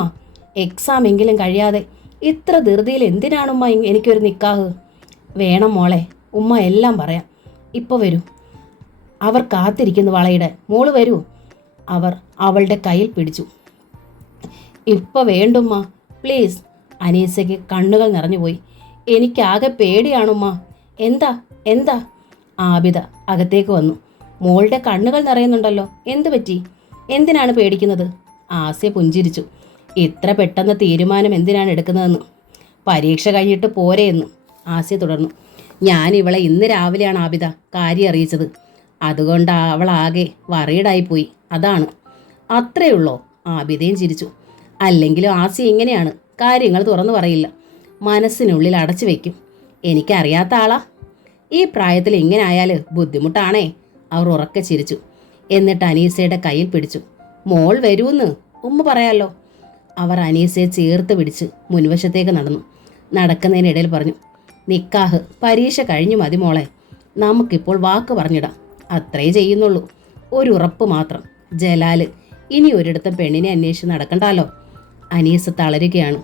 എക്സാം എങ്കിലും കഴിയാതെ ഇത്ര ധൃതിയിൽ എന്തിനാണുമ്മ എനിക്കൊരു നിക്കാഹ്? വേണം മോളെ, ഉമ്മ എല്ലാം പറയാം. ഇപ്പോൾ വരൂ. അവർ കാത്തിരിക്കുന്നു വളയിടാൻ. മോള് വരൂ. അവർ അവളുടെ കയ്യിൽ പിടിച്ചു. ഇപ്പോൾ വേണ്ടുമ്മ, പ്ലീസ്. അനീസയ്ക്ക് കണ്ണുകൾ നിറഞ്ഞുപോയി. എനിക്കാകെ പേടിയാണുമ്മ. എന്താ എന്താ? ആബിദ അകത്തേക്ക് വന്നു. മോളുടെ കണ്ണുകൾ നിറയുന്നുണ്ടല്ലോ, എന്തു പറ്റി? എന്തിനാണ് പേടിക്കുന്നത്? ആസിയ പുഞ്ചിരിച്ചു. ഇത്ര പെട്ടെന്ന് തീരുമാനം എന്തിനാണ് എടുക്കുന്നതെന്ന്. പരീക്ഷ കഴിഞ്ഞിട്ട് പോരെയെന്ന് ആസിയ തുടർന്നു. ഞാൻ ഇവളെ ഇന്ന് രാവിലെയാണ് ആബിദ കാര്യം അറിയിച്ചത്. അതുകൊണ്ട് അവളാകെ വറീഡായിപ്പോയി. അതാണ്. അത്രയുള്ളോ? ആബിദയും ചിരിച്ചു. അല്ലെങ്കിലും ആസിയ ഇങ്ങനെയാണ്, കാര്യങ്ങൾ തുറന്നു പറയില്ല. മനസ്സിനുള്ളിൽ അടച്ചു വയ്ക്കും. എനിക്കറിയാത്ത ആളാ. ഈ പ്രായത്തിൽ ഇങ്ങനെ ആയാൽ ബുദ്ധിമുട്ടാണേ. അവർ ഉറക്കെ ചിരിച്ചു. എന്നിട്ട് അനീസയുടെ കയ്യിൽ പിടിച്ചു. മോൾ വരൂന്ന് ഉമ്മ പറയാലോ. അവർ അനീസയെ ചേർത്ത് പിടിച്ച് മുൻവശത്തേക്ക് നടന്നു. നടക്കുന്നതിനിടയിൽ പറഞ്ഞു, നിക്കാഹ് പരീക്ഷ കഴിഞ്ഞു മതി മോളെ. നമുക്കിപ്പോൾ വാക്ക് പറഞ്ഞിടാം. അത്രേ ചെയ്യുന്നുള്ളൂ. ഒരു ഉറപ്പ് മാത്രം. ജലാല് ഇനി ഒരിടത്തും പെണ്ണിനെ അന്വേഷിച്ച് നടക്കണ്ടല്ലോ. അനീസ തളരുകയാണ്.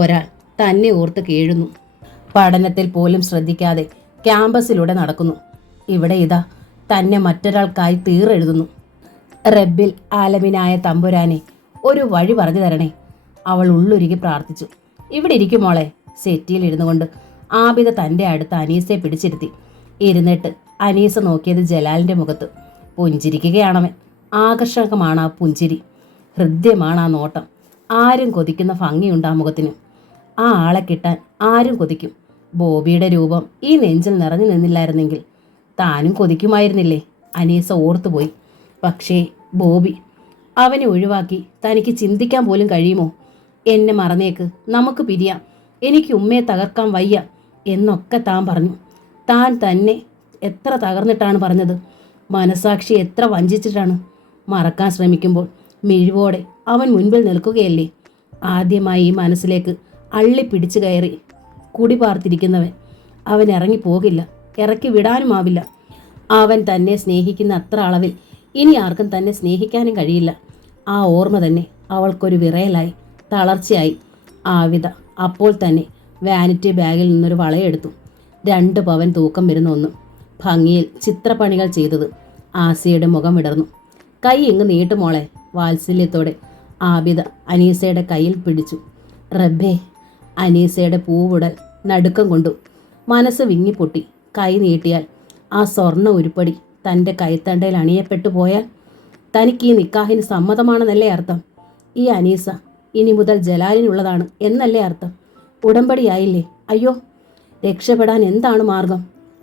ഒരാൾ തന്നെ ഓർത്ത് കേഴുന്നു. പഠനത്തിൽ പോലും ശ്രദ്ധിക്കാതെ ക്യാമ്പസിലൂടെ നടക്കുന്നു. ഇവിടെ ഇതാ തന്നെ മറ്റൊരാൾക്കായി തീറെഴുതുന്നു. റബ്ബിൽ ആലമിനായ തമ്പുരാനെ ഒരു വഴി പറഞ്ഞു തരണേ. അവൾ ഉള്ളുരുകി പ്രാർത്ഥിച്ചു. ഇവിടെ ഇരിക്കും മോളെ. സെറ്റിയിൽ ഇരുന്നു കൊണ്ട് ആബിദ തൻ്റെ അടുത്ത് അനീസയെ പിടിച്ചിരുത്തി. ഇരുന്നിട്ട് അനീസ നോക്കിയത് ജലാലിൻ്റെ മുഖത്ത്. പുഞ്ചിരിക്കുകയാണവൻ. ആകർഷകമാണ് ആ പുഞ്ചിരി. ഹൃദ്യമാണ് ആ നോട്ടം. ആരും കൊതിക്കുന്ന ഭംഗിയുണ്ട് ആ മുഖത്തിന്. ആ ആളെ കിട്ടാൻ ആരും കൊതിക്കും. ബോബിയുടെ രൂപം ഈ നെഞ്ചിൽ നിറഞ്ഞു നിന്നില്ലായിരുന്നെങ്കിൽ താനും കൊതിക്കുമായിരുന്നില്ലേ? അനീസ ഓർത്തുപോയി. പക്ഷേ ബോബി, അവനെ ഒഴിവാക്കി തനിക്ക് ചിന്തിക്കാൻ പോലും കഴിയുമോ? എന്നെ മറന്നേക്ക്, നമുക്ക് പിരിയാം, എനിക്ക് ഉമ്മയെ തകർക്കാൻ വയ്യ എന്നൊക്കെ താൻ പറഞ്ഞു. താൻ തന്നെ എത്ര തകർന്നിട്ടാണ് പറഞ്ഞത്. മനസാക്ഷി എത്ര വഞ്ചിച്ചിട്ടാണ്. മറക്കാൻ ശ്രമിക്കുമ്പോൾ മിഴിവോടെ അവൻ മുൻപിൽ നിൽക്കുകയല്ലേ. ആദ്യമായി ഈ മനസ്സിലേക്ക് അള്ളി പിടിച്ചു കയറി കുടി പാർത്തിരിക്കുന്നവൻ. അവൻ ഇറങ്ങിപ്പോകില്ല, ഇറക്കി വിടാനുമാവില്ല. അവൻ തന്നെ സ്നേഹിക്കുന്ന അത്ര അളവിൽ ഇനി ആർക്കും തന്നെ സ്നേഹിക്കാനും കഴിയില്ല. ആ ഓർമ്മ തന്നെ അവൾക്കൊരു വിറയലായി, തളർച്ചയായി. ആവിത അപ്പോൾ തന്നെ വാനിറ്റി ബാഗിൽ നിന്നൊരു വളയെടുത്തു. 2 പവൻ തൂക്കം വരുന്ന ഒന്ന്. ഭംഗിയിൽ ചിത്രപ്പണികൾ ചെയ്തത്. ആസിയയുടെ മുഖം വിടർന്നു. കൈ ഇങ്ങ് നീട്ടുമോളെ, വാത്സല്യത്തോടെ ആബിദ അനീസയുടെ കയ്യിൽ പിടിച്ചു. റബ്ബേ, അനീസയുടെ പൂവുടൽ നടുക്കം കൊണ്ടു. മനസ്സ് വിങ്ങിപ്പൊട്ടി. കൈ നീട്ടിയാൽ ആ സ്വർണ്ണ ഉരുപ്പടി തൻ്റെ കൈത്തണ്ടയിൽ അണിയപ്പെട്ടു പോയാൽ തനിക്ക് ഈ നിക്കാഹിന് സമ്മതമാണെന്നല്ലേ അർത്ഥം? ഈ അനീസ ഇനി മുതൽ ജലാലിനുള്ളതാണ് എന്നല്ലേ അർത്ഥം? ഉടമ്പടിയായില്ലേ? അയ്യോ, രക്ഷപ്പെടാൻ എന്താണ് മാർഗം?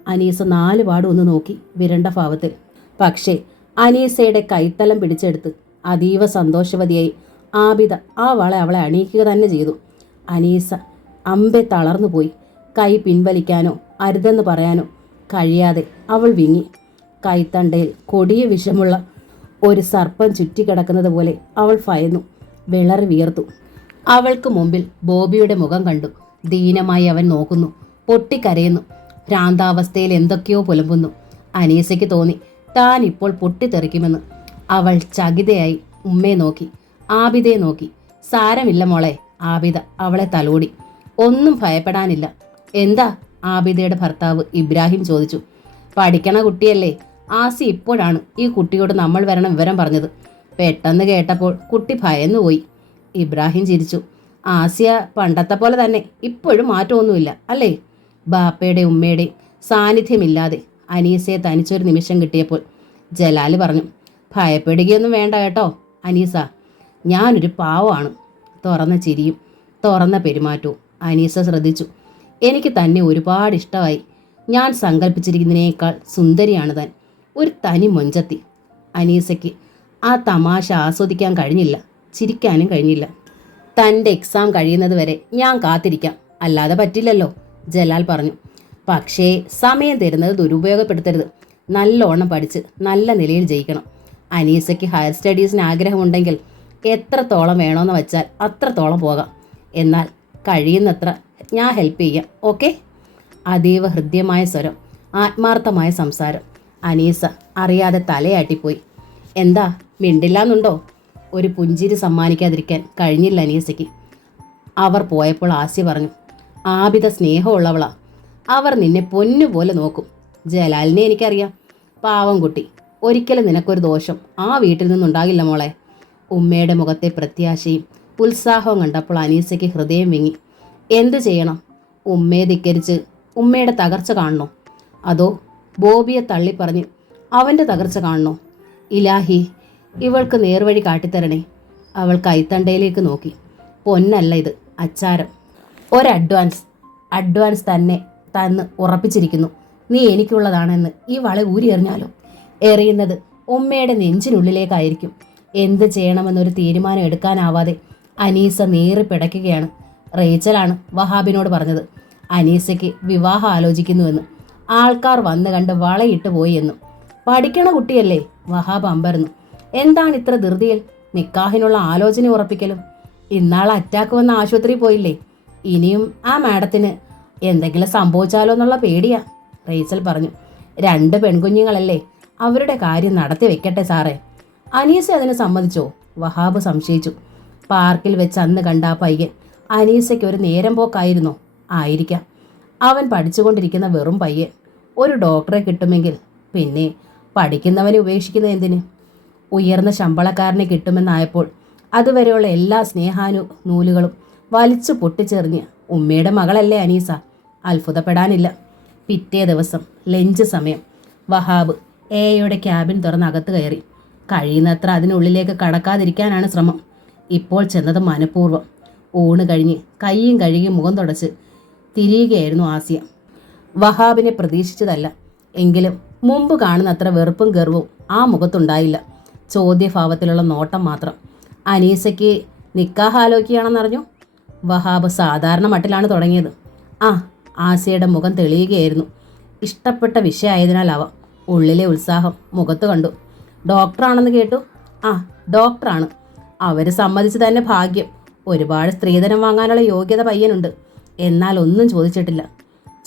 അനീസ 4 പാട് ഒന്ന് നോക്കി വിരണ്ട ഭാവത്തിൽ. പക്ഷേ അനീസയുടെ കൈത്തലം പിടിച്ചെടുത്ത് അതീവ സന്തോഷവതിയായി ആബിദ ആ വള അവളെ അണിയിക്കുക തന്നെ ചെയ്തു. അനീസ അമ്പെ തളർന്നുപോയി. കൈ പിൻവലിക്കാനോ അരുതെന്ന് പറയാനോ കഴിയാതെ അവൾ വിങ്ങി. കൈത്തണ്ടയിൽ കൊടിയ വിഷമുള്ള ഒരു സർപ്പം ചുറ്റിക്കിടക്കുന്നത് പോലെ അവൾ ഭയന്നു, വിളറി വിയർത്തു. അവൾക്ക് മുമ്പിൽ ബോബിയുടെ മുഖം കണ്ടു. ദീനമായി അവൻ നോക്കുന്നു, പൊട്ടിക്കരയുന്നു, ഭ്രാന്താവസ്ഥയിൽ എന്തൊക്കെയോ പുലമ്പുന്നു. അനീസയ്ക്ക് തോന്നി താൻ ഇപ്പോൾ പൊട്ടിത്തെറിക്കുമെന്ന്. അവൾ ചകിതയായി ഉമ്മയെ നോക്കി, ആബിദയെ നോക്കി. സാരമില്ല മോളെ, ആബിദ അവളെ തലോടി. ഒന്നും ഭയപ്പെടാനില്ല. എന്താ? ആബിദയുടെ ഭർത്താവ് ഇബ്രാഹിം ചോദിച്ചു. പഠിക്കണ കുട്ടിയല്ലേ? ആസി ഇപ്പോഴാണ് ഈ കുട്ടിയോട് നമ്മൾ വരണ വിവരം പറഞ്ഞത്. പെട്ടെന്ന് കേട്ടപ്പോൾ കുട്ടി ഭയന്നുപോയി. ഇബ്രാഹിം ചിരിച്ചു. ആസിയ പണ്ടത്തെ പോലെ തന്നെ, ഇപ്പോഴും മാറ്റമൊന്നുമില്ല അല്ലേ? ബാപ്പയുടെ ഉമ്മയുടെയും സാന്നിധ്യമില്ലാതെ അനീസയെ തനിച്ചൊരു നിമിഷം കിട്ടിയപ്പോൾ ജലാല് പറഞ്ഞു. ഭയപ്പെടുകയൊന്നും വേണ്ട കേട്ടോ അനീസ, ഞാനൊരു പാവമാണ്. തുറന്ന ചിരിയും തുറന്ന പെരുമാറ്റവും അനീസ ശ്രദ്ധിച്ചു. എനിക്ക് തന്നെ ഒരുപാട് ഇഷ്ടമായി. ഞാൻ സങ്കല്പിച്ചിരിക്കുന്നതിനേക്കാൾ സുന്ദരിയാണ് താൻ. ഒരു തനി മൊഞ്ചത്തി. അനീസയ്ക്ക് ആ തമാശ ആസ്വദിക്കാൻ കഴിഞ്ഞില്ല, ചിരിക്കാനും കഴിഞ്ഞില്ല. തൻ്റെ എക്സാം കഴിയുന്നത് വരെ ഞാൻ കാത്തിരിക്കാം, അല്ലാതെ പറ്റില്ലല്ലോ, ജലാൽ പറഞ്ഞു. പക്ഷേ സമയം തരുന്നത് ദുരുപയോഗപ്പെടുത്തരുത്. നല്ലോണം പഠിച്ച് നല്ല നിലയിൽ ജയിക്കണം. അനീസയ്ക്ക് ഹയർ സ്റ്റഡീസിന് ആഗ്രഹമുണ്ടെങ്കിൽ എത്രത്തോളം വേണമെന്ന് വെച്ചാൽ അത്രത്തോളം പോകാം. എന്നാൽ കഴിയുന്നത്ര ഞാൻ ഹെൽപ്പ് ചെയ്യാം, ഓക്കെ? അതീവ ഹൃദ്യമായ സ്വരം, ആത്മാർത്ഥമായ സംസാരം. അനീസ അറിയാതെ തലയാട്ടിപ്പോയി. എന്താ, മിണ്ടില്ലാന്നുണ്ടോ? ഒരു പുഞ്ചിരി സമ്മാനിക്കാതിരിക്കാൻ കഴിഞ്ഞില്ല അനീസയ്ക്ക്. അവർ പോയപ്പോൾ ആസ്യ പറഞ്ഞു. ആബിദ സ്നേഹമുള്ളവളാ. അവർ നിന്നെ പൊന്നുപോലെ നോക്കും. ജലാലിനെ എനിക്കറിയാം. പാവം കുട്ടി. ഒരിക്കലും നിനക്കൊരു ദോഷം ആ വീട്ടിൽ നിന്നുണ്ടാകില്ല മോളെ. ഉമ്മയുടെ മുഖത്തെ പ്രത്യാശയും ഉത്സാഹവും കണ്ടപ്പോൾ അനീസയ്ക്ക് ഹൃദയം വിങ്ങി. എന്തു ചെയ്യണം? ഉമ്മയെ ധിക്കരിച്ച് ഉമ്മയുടെ തകർച്ച കാണണോ? അതോ ബോബിയെ തള്ളിപ്പറഞ്ഞ് അവൻ്റെ തകർച്ച കാണണോ? ഇലാഹി, ഇവൾക്ക് നേർവഴി കാട്ടിത്തരണേ. അവൾ കൈത്തണ്ടയിലേക്ക് നോക്കി. പൊന്നല്ല ഇത്, അച്ചാരം. അഡ്വാൻസ് തന്നെ തന്ന് ഉറപ്പിച്ചിരിക്കുന്നു. നീ എനിക്കുള്ളതാണെന്ന് ഈ വള ഊരി എറിഞ്ഞാലോ? എറിയുന്നത് ഉമ്മയുടെ നെഞ്ചിനുള്ളിലേക്കായിരിക്കും. എന്ത് ചെയ്യണമെന്നൊരു തീരുമാനം എടുക്കാനാവാതെ അനീസ നേറി പിടയ്ക്കുകയാണ്. റേച്ചലാണ് വഹാബിനോട് പറഞ്ഞത് അനീസയ്ക്ക് വിവാഹം ആലോചിക്കുന്നുവെന്ന്. ആൾക്കാർ വന്ന് കണ്ട് വളയിട്ട് പോയി എന്നും. പഠിക്കണ കുട്ടിയല്ലേ? വഹാബ് അമ്പരന്നു. എന്താണ് ഇത്ര ധൃതിയിൽ നിക്കാഹിനുള്ള ആലോചന ഉറപ്പിക്കലും? ഇന്നാൾ അറ്റാക്ക് വന്ന ആശുപത്രിയിൽ പോയില്ലേ? ഇനിയും ആ മാഡത്തിന് എന്തെങ്കിലും സംഭവിച്ചാലോ എന്നുള്ള പേടിയാ, റേച്ചൽ പറഞ്ഞു. 2 പെൺകുഞ്ഞുങ്ങളല്ലേ, അവരുടെ കാര്യം നടത്തി വെക്കട്ടെ സാറേ. അനീസ അതിന് സമ്മതിച്ചോ? വഹാബ് സംശയിച്ചു. പാർക്കിൽ വെച്ച് അന്ന് കണ്ട ആ പയ്യൻ അനീസയ്ക്ക് ഒരു നേരം പോക്കായിരുന്നോ? ആയിരിക്കാം. അവൻ പഠിച്ചുകൊണ്ടിരിക്കുന്ന വെറും പയ്യൻ. ഒരു ഡോക്ടറെ കിട്ടുമെങ്കിൽ പിന്നെ പഠിക്കുന്നവനെ ഉപേക്ഷിക്കുന്നത് എന്തിന്? ഉയർന്ന ശമ്പളക്കാരനെ കിട്ടുമെന്നായപ്പോൾ അതുവരെയുള്ള എല്ലാ നൂലുകളും വലിച്ചു പൊട്ടിച്ചെറിഞ്ഞ് ഉമ്മയുടെ മകളല്ലേ അനീസ? അത്ഭുതപ്പെടാനില്ല. പിറ്റേ ദിവസം ലഞ്ച് സമയം. വഹാബ് എയുടെ ക്യാബിൻ തുറന്ന് അകത്ത് കയറി. കഴിയുന്നത്ര അതിനുള്ളിലേക്ക് കടക്കാതിരിക്കാനാണ് ശ്രമം. ഇപ്പോൾ ചെന്നത് മനഃപൂർവ്വം. ഊണ് കഴിഞ്ഞ് കൈയും കഴുകി മുഖം തുടച്ച് തിരിയുകയായിരുന്നു ആസിയ. വഹാബിനെ പ്രതീക്ഷിച്ചതല്ല. എങ്കിലും മുമ്പ് കാണുന്നത്ര വെറുപ്പും ഗർവവും ആ മുഖത്തുണ്ടായില്ല. ചോദ്യഭാവത്തിലുള്ള നോട്ടം മാത്രം. അനീസയ്ക്ക് നിക്കാഹ് ആലോചിക്കുകയാണെന്നറിഞ്ഞു. വഹാബ് സാധാരണ മട്ടിലാണ് തുടങ്ങിയത്. ആസിയയുടെ മുഖം തെളിയുകയായിരുന്നു. ഇഷ്ടപ്പെട്ട വിഷയമായതിനാലാവാം ഉള്ളിലെ ഉത്സാഹം മുഖത്ത് കണ്ടു. ഡോക്ടറാണെന്ന് കേട്ടു. ഡോക്ടറാണ്. അവർ സമ്മതിച്ച് തന്നെ ഭാഗ്യം. ഒരുപാട് സ്ത്രീധനം വാങ്ങാനുള്ള യോഗ്യത പയ്യനുണ്ട്. എന്നാൽ ഒന്നും ചോദിച്ചിട്ടില്ല.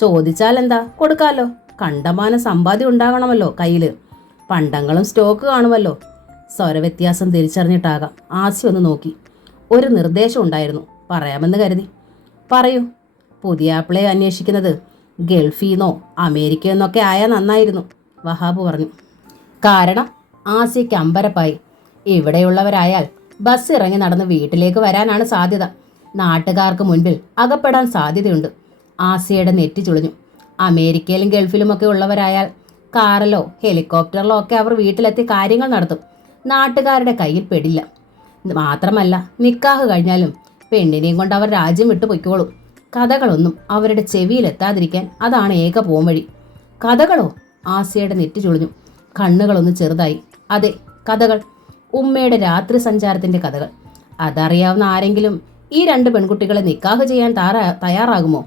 ചോദിച്ചാൽ എന്താ, കൊടുക്കാമല്ലോ. കണ്ടമാനം സമ്പാദ്യം ഉണ്ടാകണമല്ലോ കയ്യിൽ. പണ്ടങ്ങളും സ്റ്റോക്ക് കാണുമല്ലോ. സ്വരവ്യത്യാസം തിരിച്ചറിഞ്ഞിട്ടാകാം ആസ്യ ഒന്ന് നോക്കി. ഒരു നിർദ്ദേശം ഉണ്ടായിരുന്നു, പറയാമെന്ന് കരുതി. പറയൂ. പുതിയ ആപ്പിളെ അന്വേഷിക്കുന്നത് ഗൾഫിൽ നിന്നോ അമേരിക്കയിൽ നിന്നൊക്കെ ആയാൽ നന്നായിരുന്നു, വഹാബ് പറഞ്ഞു. കാരണം ആസിയയ്ക്ക് അമ്പരപ്പായി. ഇവിടെയുള്ളവരായാൽ ബസ് ഇറങ്ങി നടന്ന് വീട്ടിലേക്ക് വരാനാണ് സാധ്യത. നാട്ടുകാർക്ക് മുൻപിൽ അകപ്പെടാൻ സാധ്യതയുണ്ട്. ആസിയയുടെ നെറ്റി ചുളിഞ്ഞു. അമേരിക്കയിലും ഗൾഫിലുമൊക്കെ ഉള്ളവരായാൽ കാറിലോ ഹെലികോപ്റ്ററിലോ ഒക്കെ അവർ വീട്ടിലെത്തി കാര്യങ്ങൾ നടത്തും. നാട്ടുകാരുടെ കയ്യിൽ പെടില്ല. മാത്രമല്ല, നിക്കാഹ് കഴിഞ്ഞാലും പെണ്ണിനെയും കൊണ്ട് അവർ രാജ്യം വിട്ടു പൊയ്ക്കോളും. കഥകളൊന്നും അവരുടെ ചെവിയിലെത്താതിരിക്കാൻ അതാണ് ഏക പോംവഴി. കഥകളോ? ആസിയയുടെ നെറ്റി ചുളിഞ്ഞു. കണ്ണുകളൊന്ന് ചെറുതായി. അതെ, കഥകൾ. ഉമ്മയുടെ രാത്രി സഞ്ചാരത്തിന്റെ കഥകൾ. അതറിയാവുന്ന ആരെങ്കിലും ഈ 2 പെൺകുട്ടികളെ നിക്കാഹ് ചെയ്യാൻ തയ്യാറാകുമോ?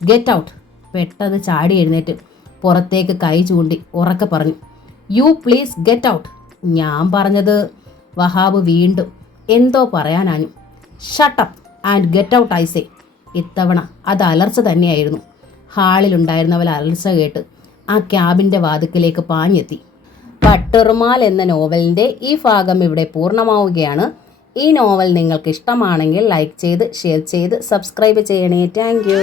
Get out. പെട്ടെന്ന് ചാടി എഴുന്നേറ്റ് പുറത്തേക്ക് കൈ ചൂണ്ടി ഉറക്കെ പറഞ്ഞു. You please get out. ഞാൻ പറഞ്ഞത്. വഹാബ് വീണ്ടും എന്തോ പറയാനാഞ്ഞു. Shut up and get out I say. ഇത്തവണ അത് അലർച്ച തന്നെയായിരുന്നു. ഹാളിലുണ്ടായിരുന്നവർ അലർച്ച കേട്ട് ആ ക്യാബിൻ്റെ വാതിക്കലേക്ക് പാഞ്ഞെത്തി. പട്ടുറുമാൽ എന്ന നോവലിൻ്റെ ഈ ഭാഗം ഇവിടെ പൂർണ്ണമാവുകയാണ്. ഈ നോവൽ നിങ്ങൾക്ക് ഇഷ്ടമാണെങ്കിൽ ലൈക്ക് ചെയ്ത് ഷെയർ ചെയ്ത് സബ്സ്ക്രൈബ് ചെയ്യണേ. Thank you.